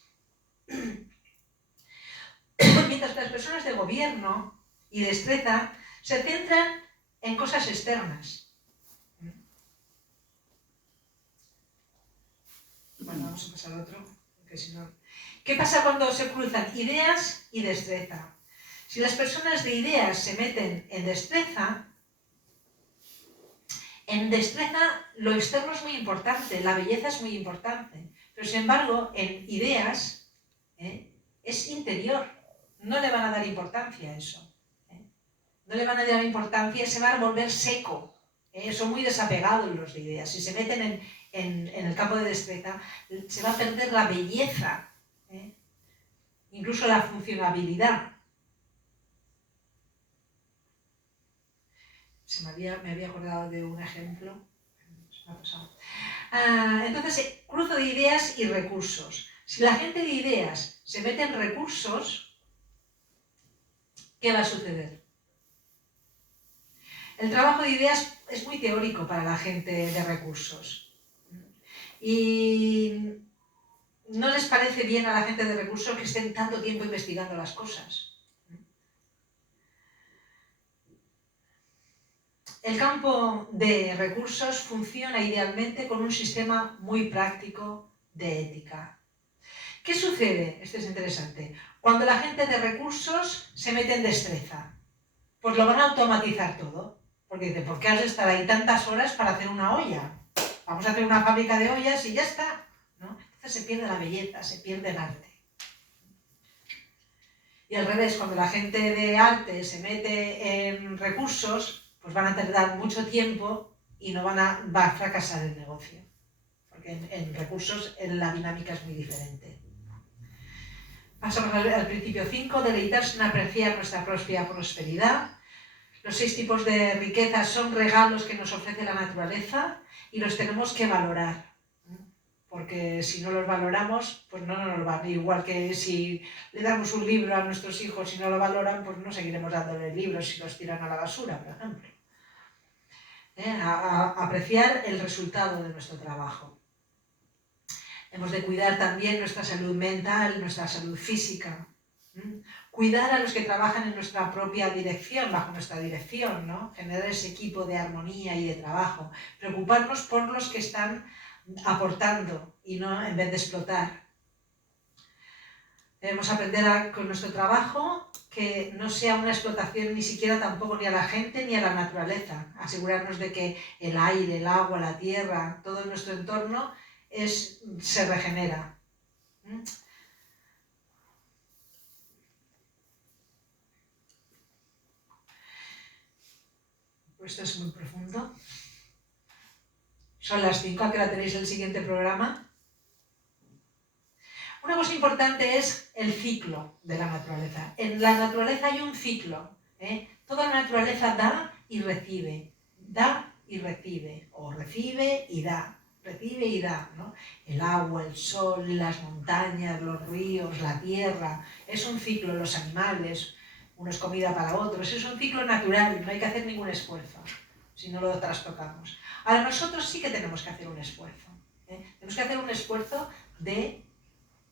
Mientras que las personas de gobierno y destreza se centran en cosas externas. Bueno, vamos a pasar a otro, porque si no... ¿Qué pasa cuando se cruzan ideas y destreza? Si las personas de ideas se meten en destreza lo externo es muy importante, la belleza es muy importante, pero sin embargo en ideas es interior, no le van a dar importancia a eso. No le van a dar importancia, se va a volver seco. Son muy desapegados los de ideas. Si se meten en el campo de destreza, se va a perder la belleza, incluso la funcionabilidad. Me había acordado de un ejemplo. Se me ha pasado. Entonces, cruzo de ideas y recursos. Si la gente de ideas se mete en recursos, ¿qué va a suceder? El trabajo de ideas es muy teórico para la gente de recursos. Y no les parece bien a la gente de recursos que estén tanto tiempo investigando las cosas. El campo de recursos funciona idealmente con un sistema muy práctico de ética. ¿Qué sucede? Esto es interesante. Cuando la gente de recursos se mete en destreza, pues lo van a automatizar todo. Porque dice, ¿por qué has de estar ahí tantas horas para hacer una olla? Vamos a hacer una fábrica de ollas y ya está, ¿no? Entonces se pierde la belleza, se pierde el arte. Y al revés, cuando la gente de arte se mete en recursos, pues van a tardar mucho tiempo y no va a fracasar el negocio. Porque en recursos la dinámica es muy diferente. Pasamos al principio 5, deleitarse en apreciar nuestra propia prosperidad. Los 6 tipos de riquezas son regalos que nos ofrece la naturaleza y los tenemos que valorar. Porque si no los valoramos, pues no nos van. Igual que si le damos un libro a nuestros hijos y no lo valoran, pues no seguiremos dándoles libros si los tiran a la basura, por ejemplo. Apreciar el resultado de nuestro trabajo. Hemos de cuidar también nuestra salud mental, nuestra salud física. Cuidar a los que trabajan en nuestra propia dirección, bajo nuestra dirección, ¿no? Generar ese equipo de armonía y de trabajo. Preocuparnos por los que están aportando y no en vez de explotar. Debemos aprender con nuestro trabajo que no sea una explotación ni siquiera tampoco ni a la gente ni a la naturaleza. Asegurarnos de que el aire, el agua, la tierra, todo nuestro entorno se regenera. Esto es muy profundo. Son las 5, ¿a qué hora tenéis el siguiente programa? Una cosa importante es el ciclo de la naturaleza. En la naturaleza hay un ciclo. Toda la naturaleza da y recibe. Da y recibe. O recibe y da. Recibe y da, ¿no? El agua, el sol, las montañas, los ríos, la tierra. Es un ciclo, los animales. Uno es comida para otros, es un ciclo natural, no hay que hacer ningún esfuerzo si no lo trastocamos. Ahora nosotros sí que tenemos que hacer un esfuerzo. Tenemos que hacer un esfuerzo de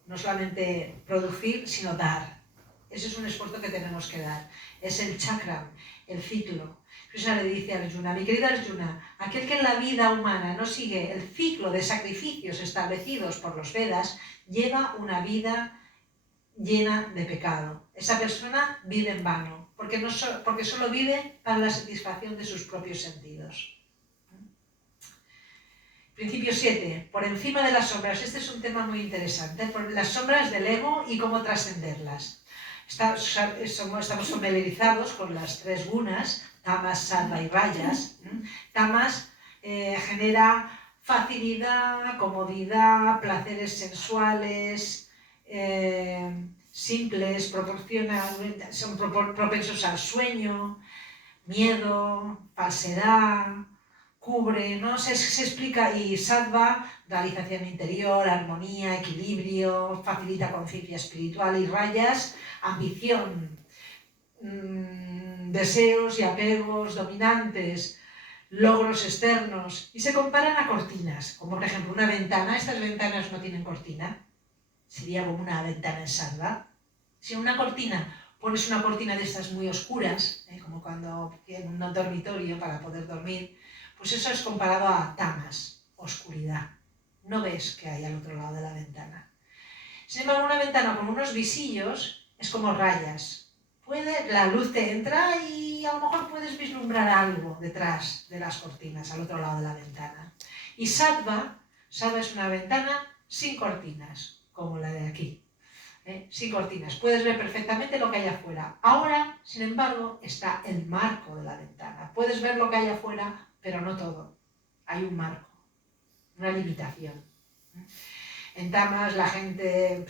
no solamente producir, sino dar. Ese es un esfuerzo que tenemos que dar. Es el chakra, el ciclo. Krishna le dice a Arjuna, mi querida Arjuna, aquel que en la vida humana no sigue el ciclo de sacrificios establecidos por los Vedas, lleva una vida llena de pecado. Esa persona vive en vano, porque solo vive para la satisfacción de sus propios sentidos. Principio 7, por encima de las sombras. Este es un tema muy interesante, por las sombras del ego y cómo trascenderlas. Estamos familiarizados con las 3 gunas, tamas, sattva y rayas. Tamas genera facilidad, comodidad, placeres sensuales, simples, son propensos al sueño, miedo, falsedad, cubre, ¿no? Se explica, y sattva, realización interior, armonía, equilibrio, facilita conciencia espiritual, y rayas, ambición, deseos y apegos dominantes, logros externos, y se comparan a cortinas, como por ejemplo una ventana. Estas ventanas no tienen cortina, sería como una ventana en sattva. Si en una cortina pones una cortina de estas muy oscuras, como cuando en un dormitorio para poder dormir, pues eso es comparado a tamas, oscuridad. No ves qué hay al otro lado de la ventana. Sin embargo, una ventana con unos visillos es como rayas. La luz te entra y a lo mejor puedes vislumbrar algo detrás de las cortinas, al otro lado de la ventana. Y sattva es una ventana sin cortinas, como la de aquí. Sin cortinas. Puedes ver perfectamente lo que hay afuera. Ahora, sin embargo, está el marco de la ventana. Puedes ver lo que hay afuera, pero no todo. Hay un marco, una limitación. En tamas la gente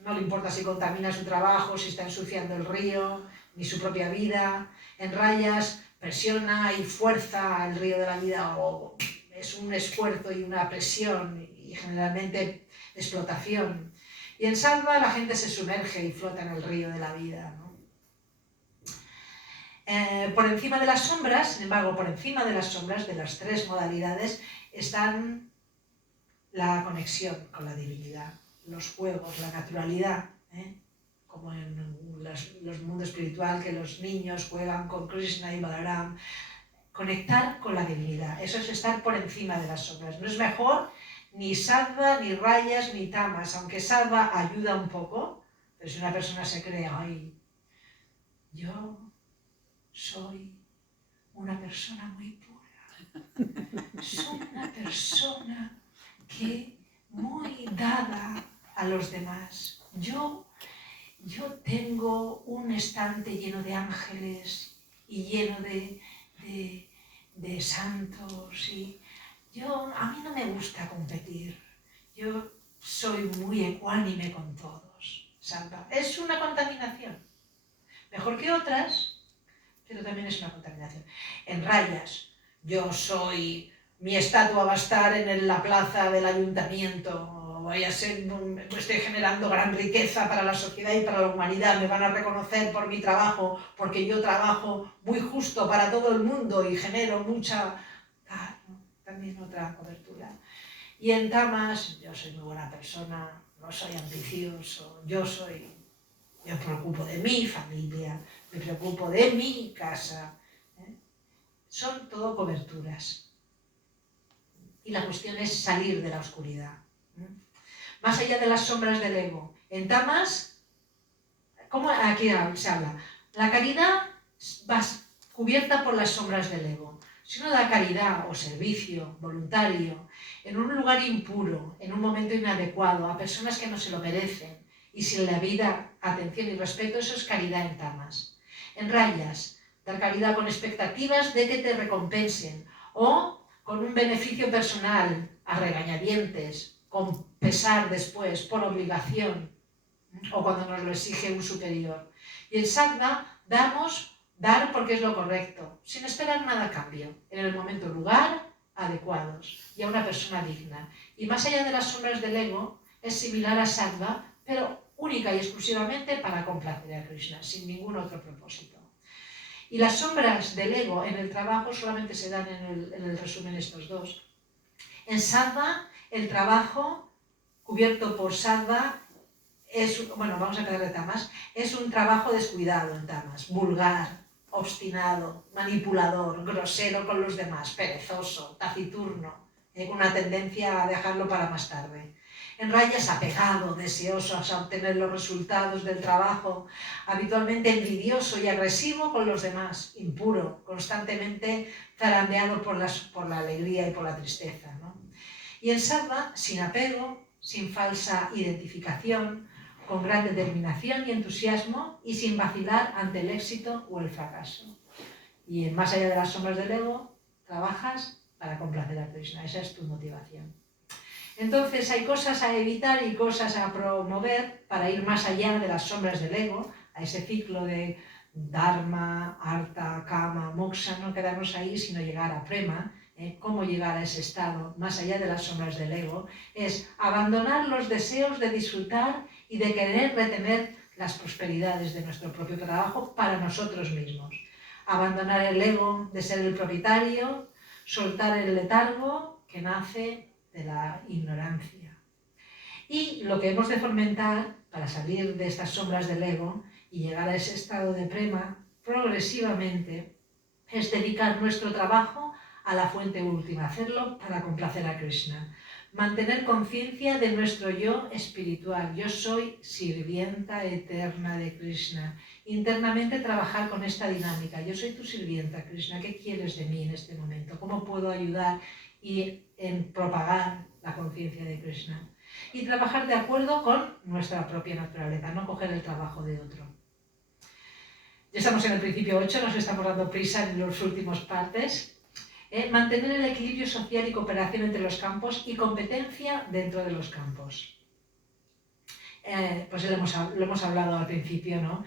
no le importa si contamina su trabajo, si está ensuciando el río, ni su propia vida. En rayas presiona y fuerza el río de la vida, o es un esfuerzo y una presión y generalmente explotación. Y en sattva la gente se sumerge y flota en el río de la vida, ¿no? Por encima de las sombras, sin embargo, por encima de las sombras de las 3 modalidades están la conexión con la divinidad, los juegos, la naturalidad, como en los mundos espiritual, que los niños juegan con Krishna y Balaram. Conectar con la divinidad, eso es estar por encima de las sombras. No es mejor ni sattva, ni rayas, ni tamas, aunque sattva ayuda un poco, pero si una persona se cree, ay, yo soy una persona muy pura, soy una persona que muy dada a los demás, yo tengo un estante lleno de ángeles y lleno de santos, y a mí no me gusta competir, yo soy muy ecuánime con todos. Sattva es una contaminación, mejor que otras, pero también es una contaminación. En rayas, mi estatua va a estar en la plaza del ayuntamiento, estoy generando gran riqueza para la sociedad y para la humanidad, me van a reconocer por mi trabajo, porque yo trabajo muy justo para todo el mundo y genero mucha... también otra cobertura. Y en tamas, yo soy muy buena persona, no soy ambicioso, yo me preocupo de mi familia, me preocupo de mi casa. Son todo coberturas. Y la cuestión es salir de la oscuridad. Más allá de las sombras del ego. En tamas, ¿cómo aquí se habla? La caridad va cubierta por las sombras del ego. Si uno da caridad o servicio voluntario en un lugar impuro, en un momento inadecuado, a personas que no se lo merecen, y sin la vida, atención y respeto, eso es caridad en tamas. En rayas, dar caridad con expectativas de que te recompensen, o con un beneficio personal, a regañadientes, con pesar después, por obligación, o cuando nos lo exige un superior. Y en sattva dar porque es lo correcto, sin esperar nada a cambio, en el momento y lugar adecuados, y a una persona digna. Y más allá de las sombras del ego, es similar a sattva, pero única y exclusivamente para complacer a Krishna, sin ningún otro propósito. Y las sombras del ego en el trabajo solamente se dan en el resumen estos dos. En sattva, el trabajo cubierto por sattva vamos a quedar de tamas, es un trabajo descuidado en tamas, vulgar, obstinado, manipulador, grosero con los demás, perezoso, taciturno, con una tendencia a dejarlo para más tarde. En rayas, apegado, deseoso a obtener los resultados del trabajo, habitualmente envidioso y agresivo con los demás, impuro, constantemente zarandeado por la alegría y por la tristeza, ¿no? Y en Sattva, sin apego, sin falsa identificación, con gran determinación y entusiasmo y sin vacilar ante el éxito o el fracaso. Y más allá de las sombras del ego, trabajas para complacer a Krishna. Esa es tu motivación. Entonces hay cosas a evitar y cosas a promover para ir más allá de las sombras del ego, a ese ciclo de dharma, artha, kama, moksha, no quedarnos ahí sino llegar a prema. Cómo llegar a ese estado más allá de las sombras del ego es abandonar los deseos de disfrutar y de querer retener las prosperidades de nuestro propio trabajo para nosotros mismos. Abandonar el ego de ser el propietario, soltar el letargo que nace de la ignorancia. Y lo que hemos de fomentar para salir de estas sombras del ego y llegar a ese estado de prema progresivamente es dedicar nuestro trabajo a la fuente última, hacerlo para complacer a Krishna. Mantener conciencia de nuestro yo espiritual. Yo soy sirvienta eterna de Krishna. Internamente trabajar con esta dinámica. Yo soy tu sirvienta, Krishna. ¿Qué quieres de mí en este momento? ¿Cómo puedo ayudar en propagar la conciencia de Krishna? Y trabajar de acuerdo con nuestra propia naturaleza, no coger el trabajo de otro. Ya estamos en el principio 8, nos estamos dando prisa en las últimas partes. Mantener el equilibrio social y cooperación entre los campos y competencia dentro de los campos. Pues lo hemos hablado al principio, ¿no?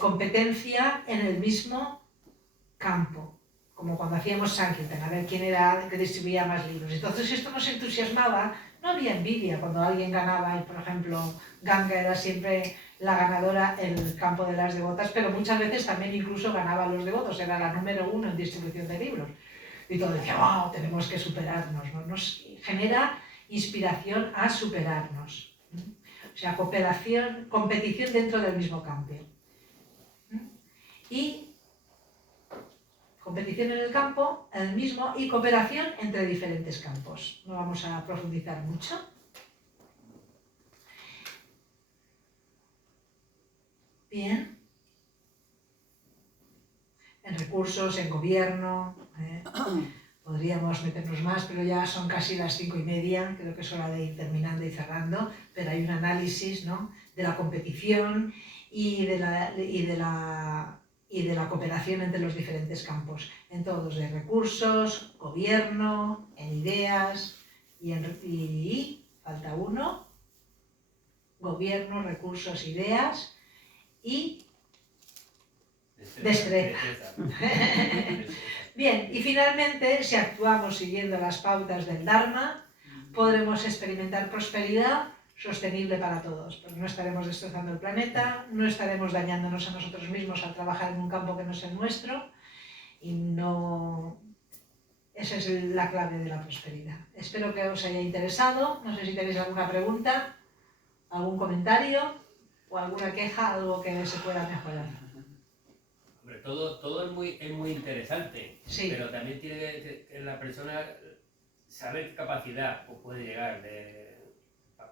Competencia en el mismo campo, como cuando hacíamos Sankirtan, a ver quién era el que distribuía más libros. Entonces esto nos entusiasmaba, no había envidia cuando alguien ganaba, por ejemplo, Ganga era siempre la ganadora en el campo de las devotas, pero muchas veces también incluso ganaba a los devotos, era la número 1 en distribución de libros. Y todo decía, wow, tenemos que superarnos, ¿no? Nos genera inspiración a superarnos. O sea, competición dentro del mismo campo. Y competición en el campo, en el mismo, y cooperación entre diferentes campos. No vamos a profundizar mucho. Bien. En recursos, en gobierno, podríamos meternos más, pero ya son casi las 5:30, creo que es hora de ir terminando y cerrando, pero hay un análisis, ¿no?, de la competición y de la cooperación entre los diferentes campos, en todos, de recursos, gobierno, en ideas, y falta uno, gobierno, recursos, ideas y destreza. Bien, y finalmente, si actuamos siguiendo las pautas del Dharma, podremos experimentar prosperidad sostenible para todos, porque no estaremos destrozando el planeta, no estaremos dañándonos a nosotros mismos al trabajar en un campo que no es el nuestro, y no... Esa es la clave de la prosperidad. Espero que os haya interesado, no sé si tenéis alguna pregunta, algún comentario o alguna queja, algo que se pueda mejorar. Hombre, todo es muy interesante, Sí. Pero también tiene que la persona saber qué capacidad puede llegar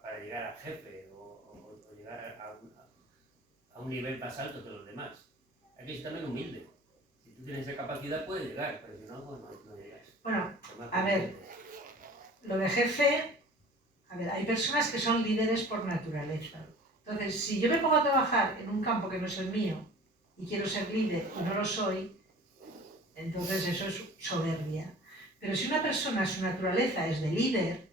para llegar al jefe o llegar a un nivel más alto que los demás. Hay que ser también humilde. Si tú tienes esa capacidad puedes llegar, pero si no, pues no llegas. Bueno, a ver, lo de jefe, a ver, hay personas que son líderes por naturaleza. Entonces, si yo me pongo a trabajar en un campo que no es el mío y quiero ser líder y no lo soy, entonces eso es soberbia. Pero si una persona, su naturaleza es de líder,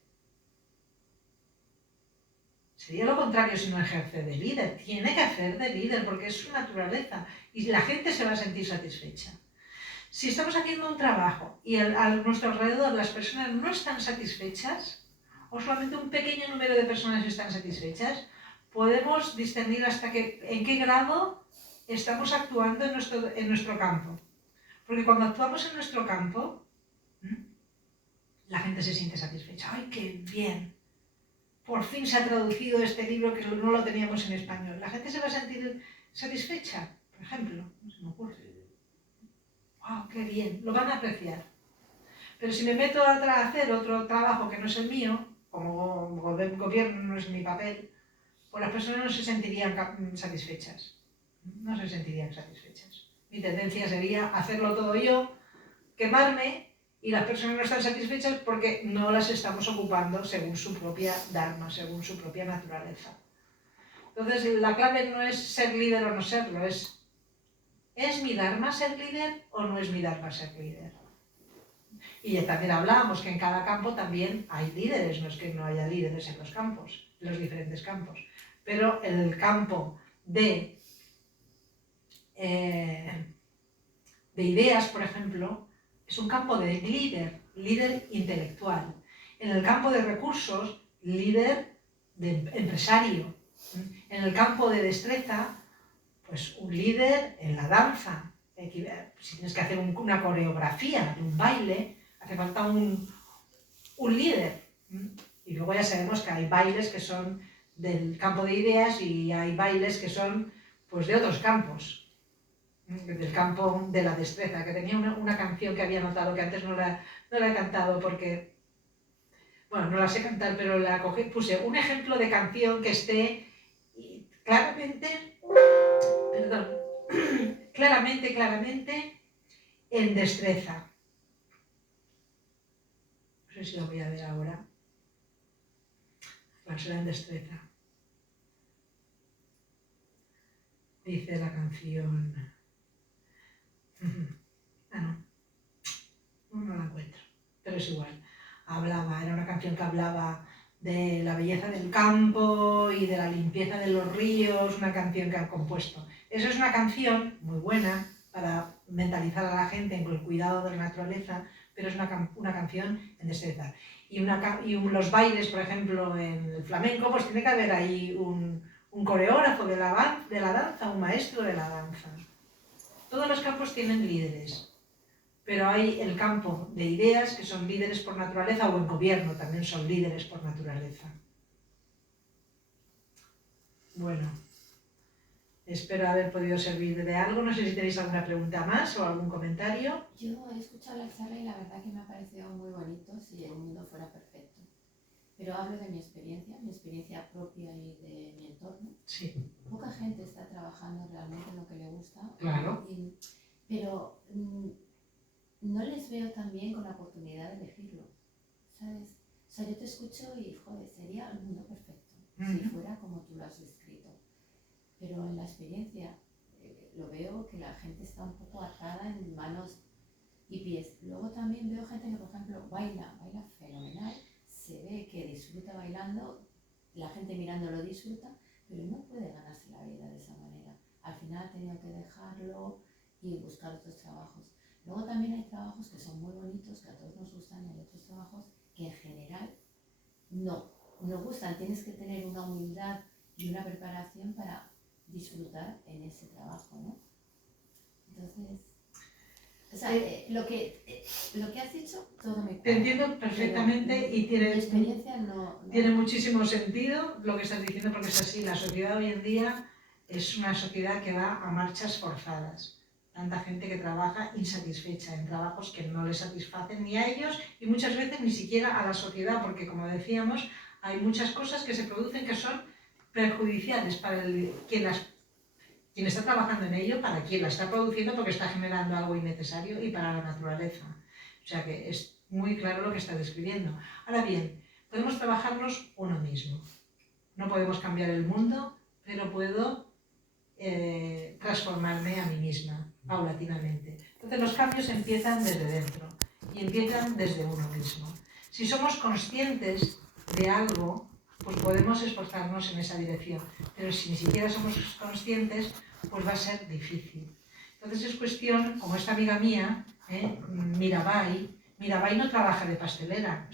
sería lo contrario si no ejerce de líder. Tiene que hacer de líder porque es su naturaleza y la gente se va a sentir satisfecha. Si estamos haciendo un trabajo y a nuestro alrededor las personas no están satisfechas, o solamente un pequeño número de personas están satisfechas, podemos discernir en qué grado estamos actuando en nuestro campo. Porque cuando actuamos en nuestro campo, la gente se siente satisfecha. ¡Ay, qué bien! Por fin se ha traducido este libro que no lo teníamos en español. La gente se va a sentir satisfecha, por ejemplo. No se me ocurre. ¡Wow, qué bien! Lo van a apreciar. Pero si me meto a hacer otro trabajo que no es el mío, como gobierno no es mi papel, pues las personas no se sentirían satisfechas. No se sentirían satisfechas. Mi tendencia sería hacerlo todo yo, quemarme Y las personas no están satisfechas porque no las estamos ocupando según su propia dharma, según su propia naturaleza. Entonces, la clave no es ser líder o no serlo, ¿es mi dharma ser líder o no es mi dharma ser líder? Y ya también hablábamos que en cada campo también hay líderes, no es que no haya líderes en los campos, en los diferentes campos. Pero el campo de ideas, por ejemplo, es un campo de líder intelectual. En el campo de recursos, líder de empresario. En el campo de destreza, pues un líder en la danza. Si tienes que hacer una coreografía de un baile, hace falta un líder. Y luego ya sabemos que hay bailes que son del campo de ideas y hay bailes que son pues de otros campos, del campo de la destreza, que tenía una canción que había notado que antes no la he cantado porque, bueno, no la sé cantar, pero la cogí, puse un ejemplo de canción que esté claramente, perdón, claramente en destreza. No sé si lo voy a ver ahora. Bueno, será en destreza. Dice la canción... no la encuentro, pero es igual. Era una canción que hablaba de la belleza del campo y de la limpieza de los ríos, una canción que han compuesto. Eso es una canción muy buena para mentalizar a la gente en el cuidado de la naturaleza, pero es una canción en destreza. Y los bailes, por ejemplo, en el flamenco, pues tiene que haber ahí un coreógrafo de la danza, un maestro de la danza. Todos los campos tienen líderes, pero hay el campo de ideas que son líderes por naturaleza, o en gobierno también son líderes por naturaleza. Bueno, espero haber podido servir de algo. No sé si tenéis alguna pregunta más o algún comentario. Yo he escuchado la charla y la verdad que me ha parecido muy bonito si el mundo fuera perfecto. Pero hablo de mi experiencia propia y de mi entorno. Sí. Poca gente está trabajando realmente en lo que le gusta. Claro. Pero no les veo también con la oportunidad de elegirlo, ¿sabes? O sea, yo te escucho y, joder, sería el mundo perfecto si fuera como tú lo has descrito. Pero en la experiencia lo veo que la gente está un poco atada en manos y pies. Luego también veo gente que, por ejemplo, baila fenomenal, se ve que disfruta bailando, la gente mirándolo disfruta, pero no puede ganarse la vida de esa manera. Al final ha tenido que dejarlo y buscar otros trabajos. Luego también hay trabajos que son muy bonitos, que a todos nos gustan, y hay otros trabajos que en general no nos gustan. Tienes que tener una humildad y una preparación para disfrutar en ese trabajo, ¿no? Entonces, o sea, lo que has dicho, todo me cuadra. Te entiendo perfectamente y tiene muchísimo sentido lo que estás diciendo, porque es así. La sociedad hoy en día es una sociedad que va a marchas forzadas. Tanta gente que trabaja insatisfecha en trabajos que no les satisfacen ni a ellos y muchas veces ni siquiera a la sociedad, porque como decíamos, hay muchas cosas que se producen que son perjudiciales para quien está trabajando en ello, para quien la está produciendo porque está generando algo innecesario, y para la naturaleza. O sea que es muy claro lo que está describiendo. Ahora bien, podemos trabajarnos uno mismo. No podemos cambiar el mundo, pero puedo transformarme a mí misma, paulatinamente. Entonces los cambios empiezan desde dentro y empiezan desde uno mismo. Si somos conscientes de algo, pues podemos esforzarnos en esa dirección, pero si ni siquiera somos conscientes, pues va a ser difícil. Entonces es cuestión, como esta amiga mía, Mirabai no trabaja de pastelera,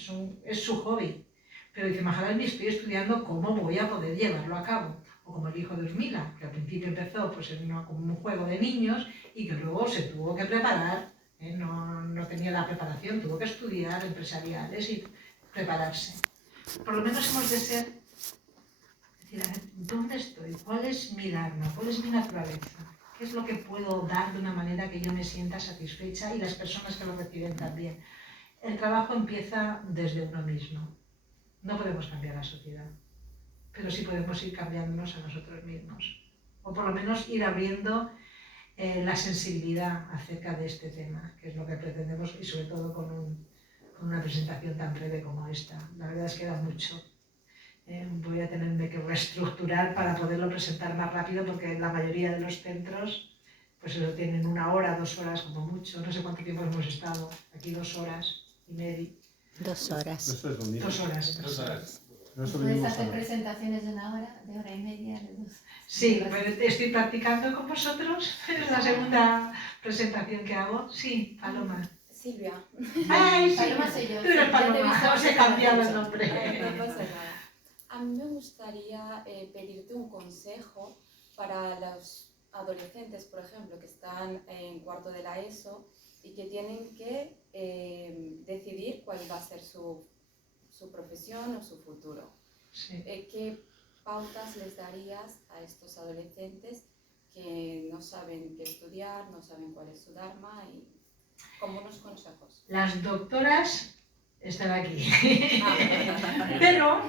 es su hobby, pero dice, Mahalal, estoy estudiando cómo voy a poder llevarlo a cabo. O como el hijo de Urmila, que al principio empezó pues, como un juego de niños y que luego se tuvo que preparar, no tenía la preparación, tuvo que estudiar empresariales y prepararse. Por lo menos hemos de ser, decir, a ver, ¿dónde estoy? ¿Cuál es mi dharma? ¿Cuál es mi naturaleza? ¿Qué es lo que puedo dar de una manera que yo me sienta satisfecha y las personas que lo reciben también? El trabajo empieza desde uno mismo. No podemos cambiar la sociedad, pero sí podemos ir cambiándonos a nosotros mismos. O por lo menos ir abriendo la sensibilidad acerca de este tema, que es lo que pretendemos, y sobre todo con una presentación tan breve como esta. La verdad es que da mucho. Voy a tenerme que reestructurar para poderlo presentar más rápido, porque la mayoría de los centros pues eso, tienen 1 hora, 2 horas como mucho. No sé cuánto tiempo hemos estado aquí, 2 horas y media. 2 horas. Eso es lo mismo. 2 horas. 2 horas. No es lo Puedes mismo hacer saber. presentaciones de 1 hora, de 1 hora y media, de 2. Sí, pues estoy practicando con vosotros. Es la segunda presentación que hago. Sí, Paloma. Silvia, ¡Ay, sí! Paloma soy yo. Tú eres Sí, ya te he Paloma, visto os he muchas cambiado el veces. nombre. no pasa nada. A mí me gustaría pedirte un consejo para los adolescentes, por ejemplo, que están en cuarto de la ESO y que tienen que decidir cuál va a ser su profesión o su futuro. Sí. ¿Qué pautas les darías a estos adolescentes que no saben qué estudiar, no saben cuál es su dharma y como unos consejos? Las doctoras están aquí. Ah, Pero,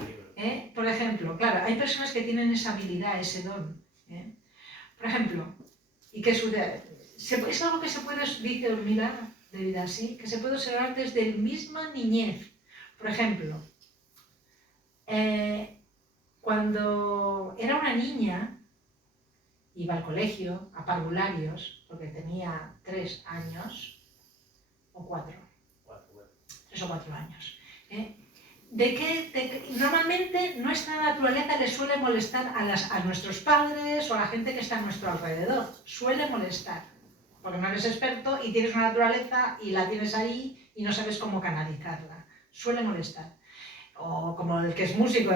por ejemplo, claro, hay personas que tienen esa habilidad, ese don. Por ejemplo, y que es algo que se puede, dice Urmila de Vidasi, que se puede observar desde la misma niñez. Por ejemplo, cuando era una niña, iba al colegio, a parvularios, porque tenía 3 años, o 4, 3 o 4 años. Normalmente nuestra naturaleza le suele molestar a nuestros padres o a la gente que está a nuestro alrededor. Suele molestar, porque no eres experto y tienes una naturaleza y la tienes ahí y no sabes cómo canalizarla. Suele molestar. O como el que es músico.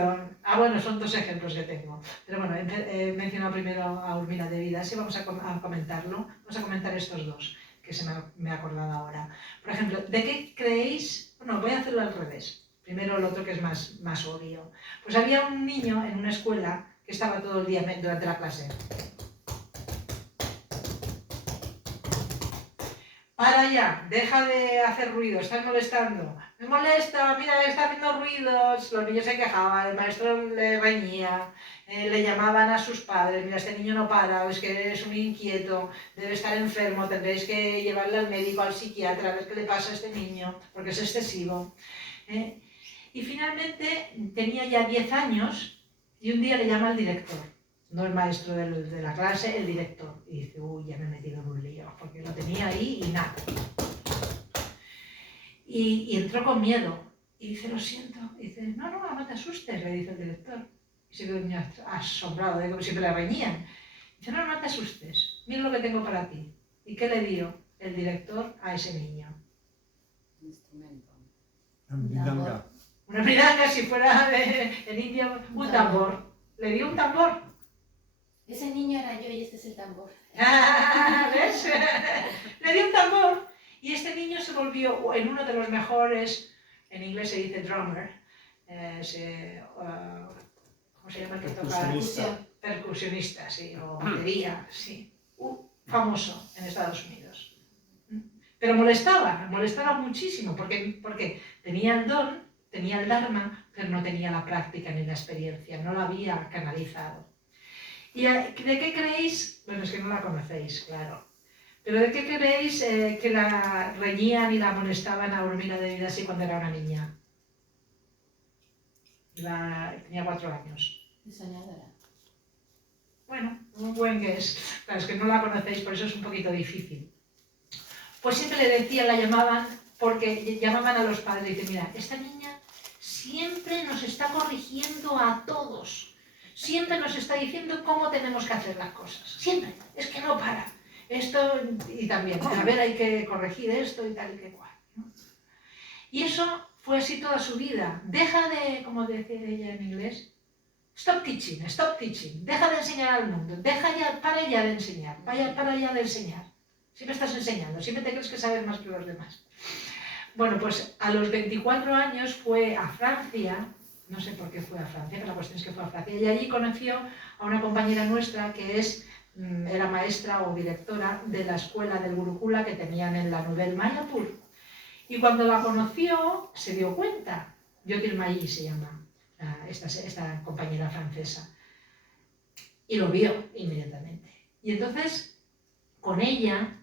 Bueno, son 2 ejemplos que tengo. Pero bueno, he mencionado primero a Urmila de Vida, así vamos a comentarlo. Vamos a comentar estos 2 que me he acordado ahora. Por ejemplo, ¿de qué creéis? Bueno, voy a hacerlo al revés. Primero el otro que es más obvio. Pues había un niño en una escuela que estaba todo el día durante la clase. Para ya, deja de hacer ruido, estás molestando. Me molesta, mira, está haciendo ruidos. Los niños se quejaban, el maestro le reñía, le llamaban a sus padres, mira, este niño no para, es que es un inquieto, debe estar enfermo, tendréis que llevarle al médico, al psiquiatra, a ver qué le pasa a este niño, porque es excesivo. Y finalmente tenía ya 10 años y un día le llama al director. No el maestro de la clase, el director. Y dice, uy, ya me he metido en un lío, porque lo tenía ahí y nada. Y entró con miedo. Y dice, lo siento. Y dice, no te asustes, le dice el director. Y se quedó asombrado, como siempre le reñían. Dice, no te asustes, mira lo que tengo para ti. ¿Y qué le dio el director a ese niño? un instrumento. Mridanga. Una mridanga, si fuera en India, un tambor. Le dio un tambor. Ese niño era yo y este es el tambor. ¿Ves? Le dio un tambor y este niño se volvió en uno de los mejores, en inglés se dice drummer, ¿cómo se llama el que toca? Percusionista. Percusionista, sí, o batería, sí. Famoso en Estados Unidos. Pero molestaba muchísimo, porque tenía el don, tenía el dharma, pero no tenía la práctica ni la experiencia, no lo había canalizado. ¿Y de qué creéis? Bueno, es que no la conocéis, claro. ¿Pero de qué creéis que la reñían y la molestaban a Urmila de Vidasi cuando era una niña? Tenía 4 años. De soñadora. Bueno, un buen guess. Claro, es que no la conocéis, por eso es un poquito difícil. Pues siempre le decían, la llamaban, porque llamaban a los padres y dicen, mira, esta niña siempre nos está corrigiendo a todos. Siempre nos está diciendo cómo tenemos que hacer las cosas. Siempre. Es que no para. Esto, y también, a ver, hay que corregir esto y tal y que cual, ¿no? Y eso fue así toda su vida. Deja de, como decía ella en inglés, stop teaching, deja de enseñar al mundo, para ya de enseñar, para ya de enseñar. Siempre estás enseñando, siempre te crees que sabes más que los demás. Bueno, pues a los 24 años fue a Francia, no sé por qué fue a Francia, pero la cuestión es que fue a Francia, y allí conoció a una compañera nuestra que era maestra o directora de la escuela del Gurukula que tenían en la Nouvelle Mayapur. Y cuando la conoció, se dio cuenta, Jyotirmayi se llama, esta compañera francesa, y lo vio inmediatamente. Y entonces con ella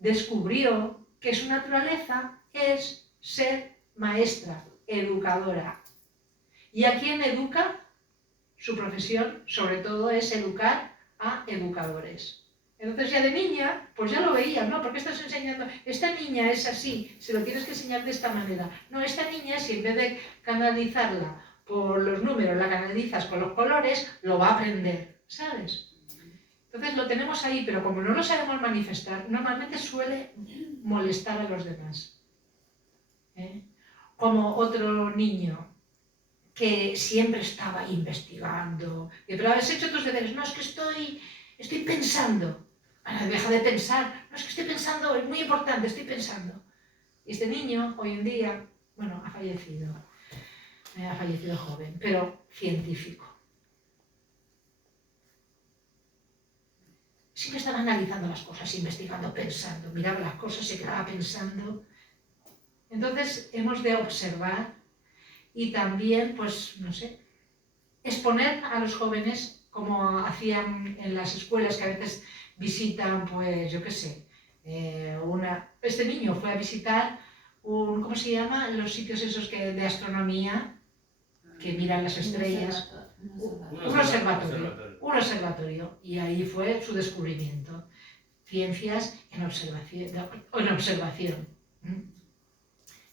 descubrió que su naturaleza es ser maestra, educadora. ¿Y a quién educa? Su profesión, sobre todo, es educar a educadores. Entonces ya de niña, pues ya lo veía, ¿no? ¿Por qué estás enseñando? Esta niña es así, se lo tienes que enseñar de esta manera. No, esta niña, si en vez de canalizarla por los números, la canalizas con los colores, lo va a aprender, ¿sabes? Entonces lo tenemos ahí, pero como no lo sabemos manifestar, normalmente suele molestar a los demás. Como otro niño que siempre estaba investigando, pero habéis hecho tus deberes, no, es que estoy pensando. Bueno, deja de pensar, no, es que estoy pensando, es muy importante, estoy pensando. Y este niño, hoy en día, bueno, ha fallecido joven, pero científico. Siempre estaba analizando las cosas, investigando, pensando, miraba las cosas, se quedaba pensando. Entonces hemos de observar y también, pues, no sé, exponer a los jóvenes, como hacían en las escuelas que a veces visitan, pues, yo qué sé, este niño fue a visitar ¿cómo se llama? Los sitios esos de astronomía, que miran las estrellas. Un observatorio. Y ahí fue su descubrimiento. Ciencias en observación.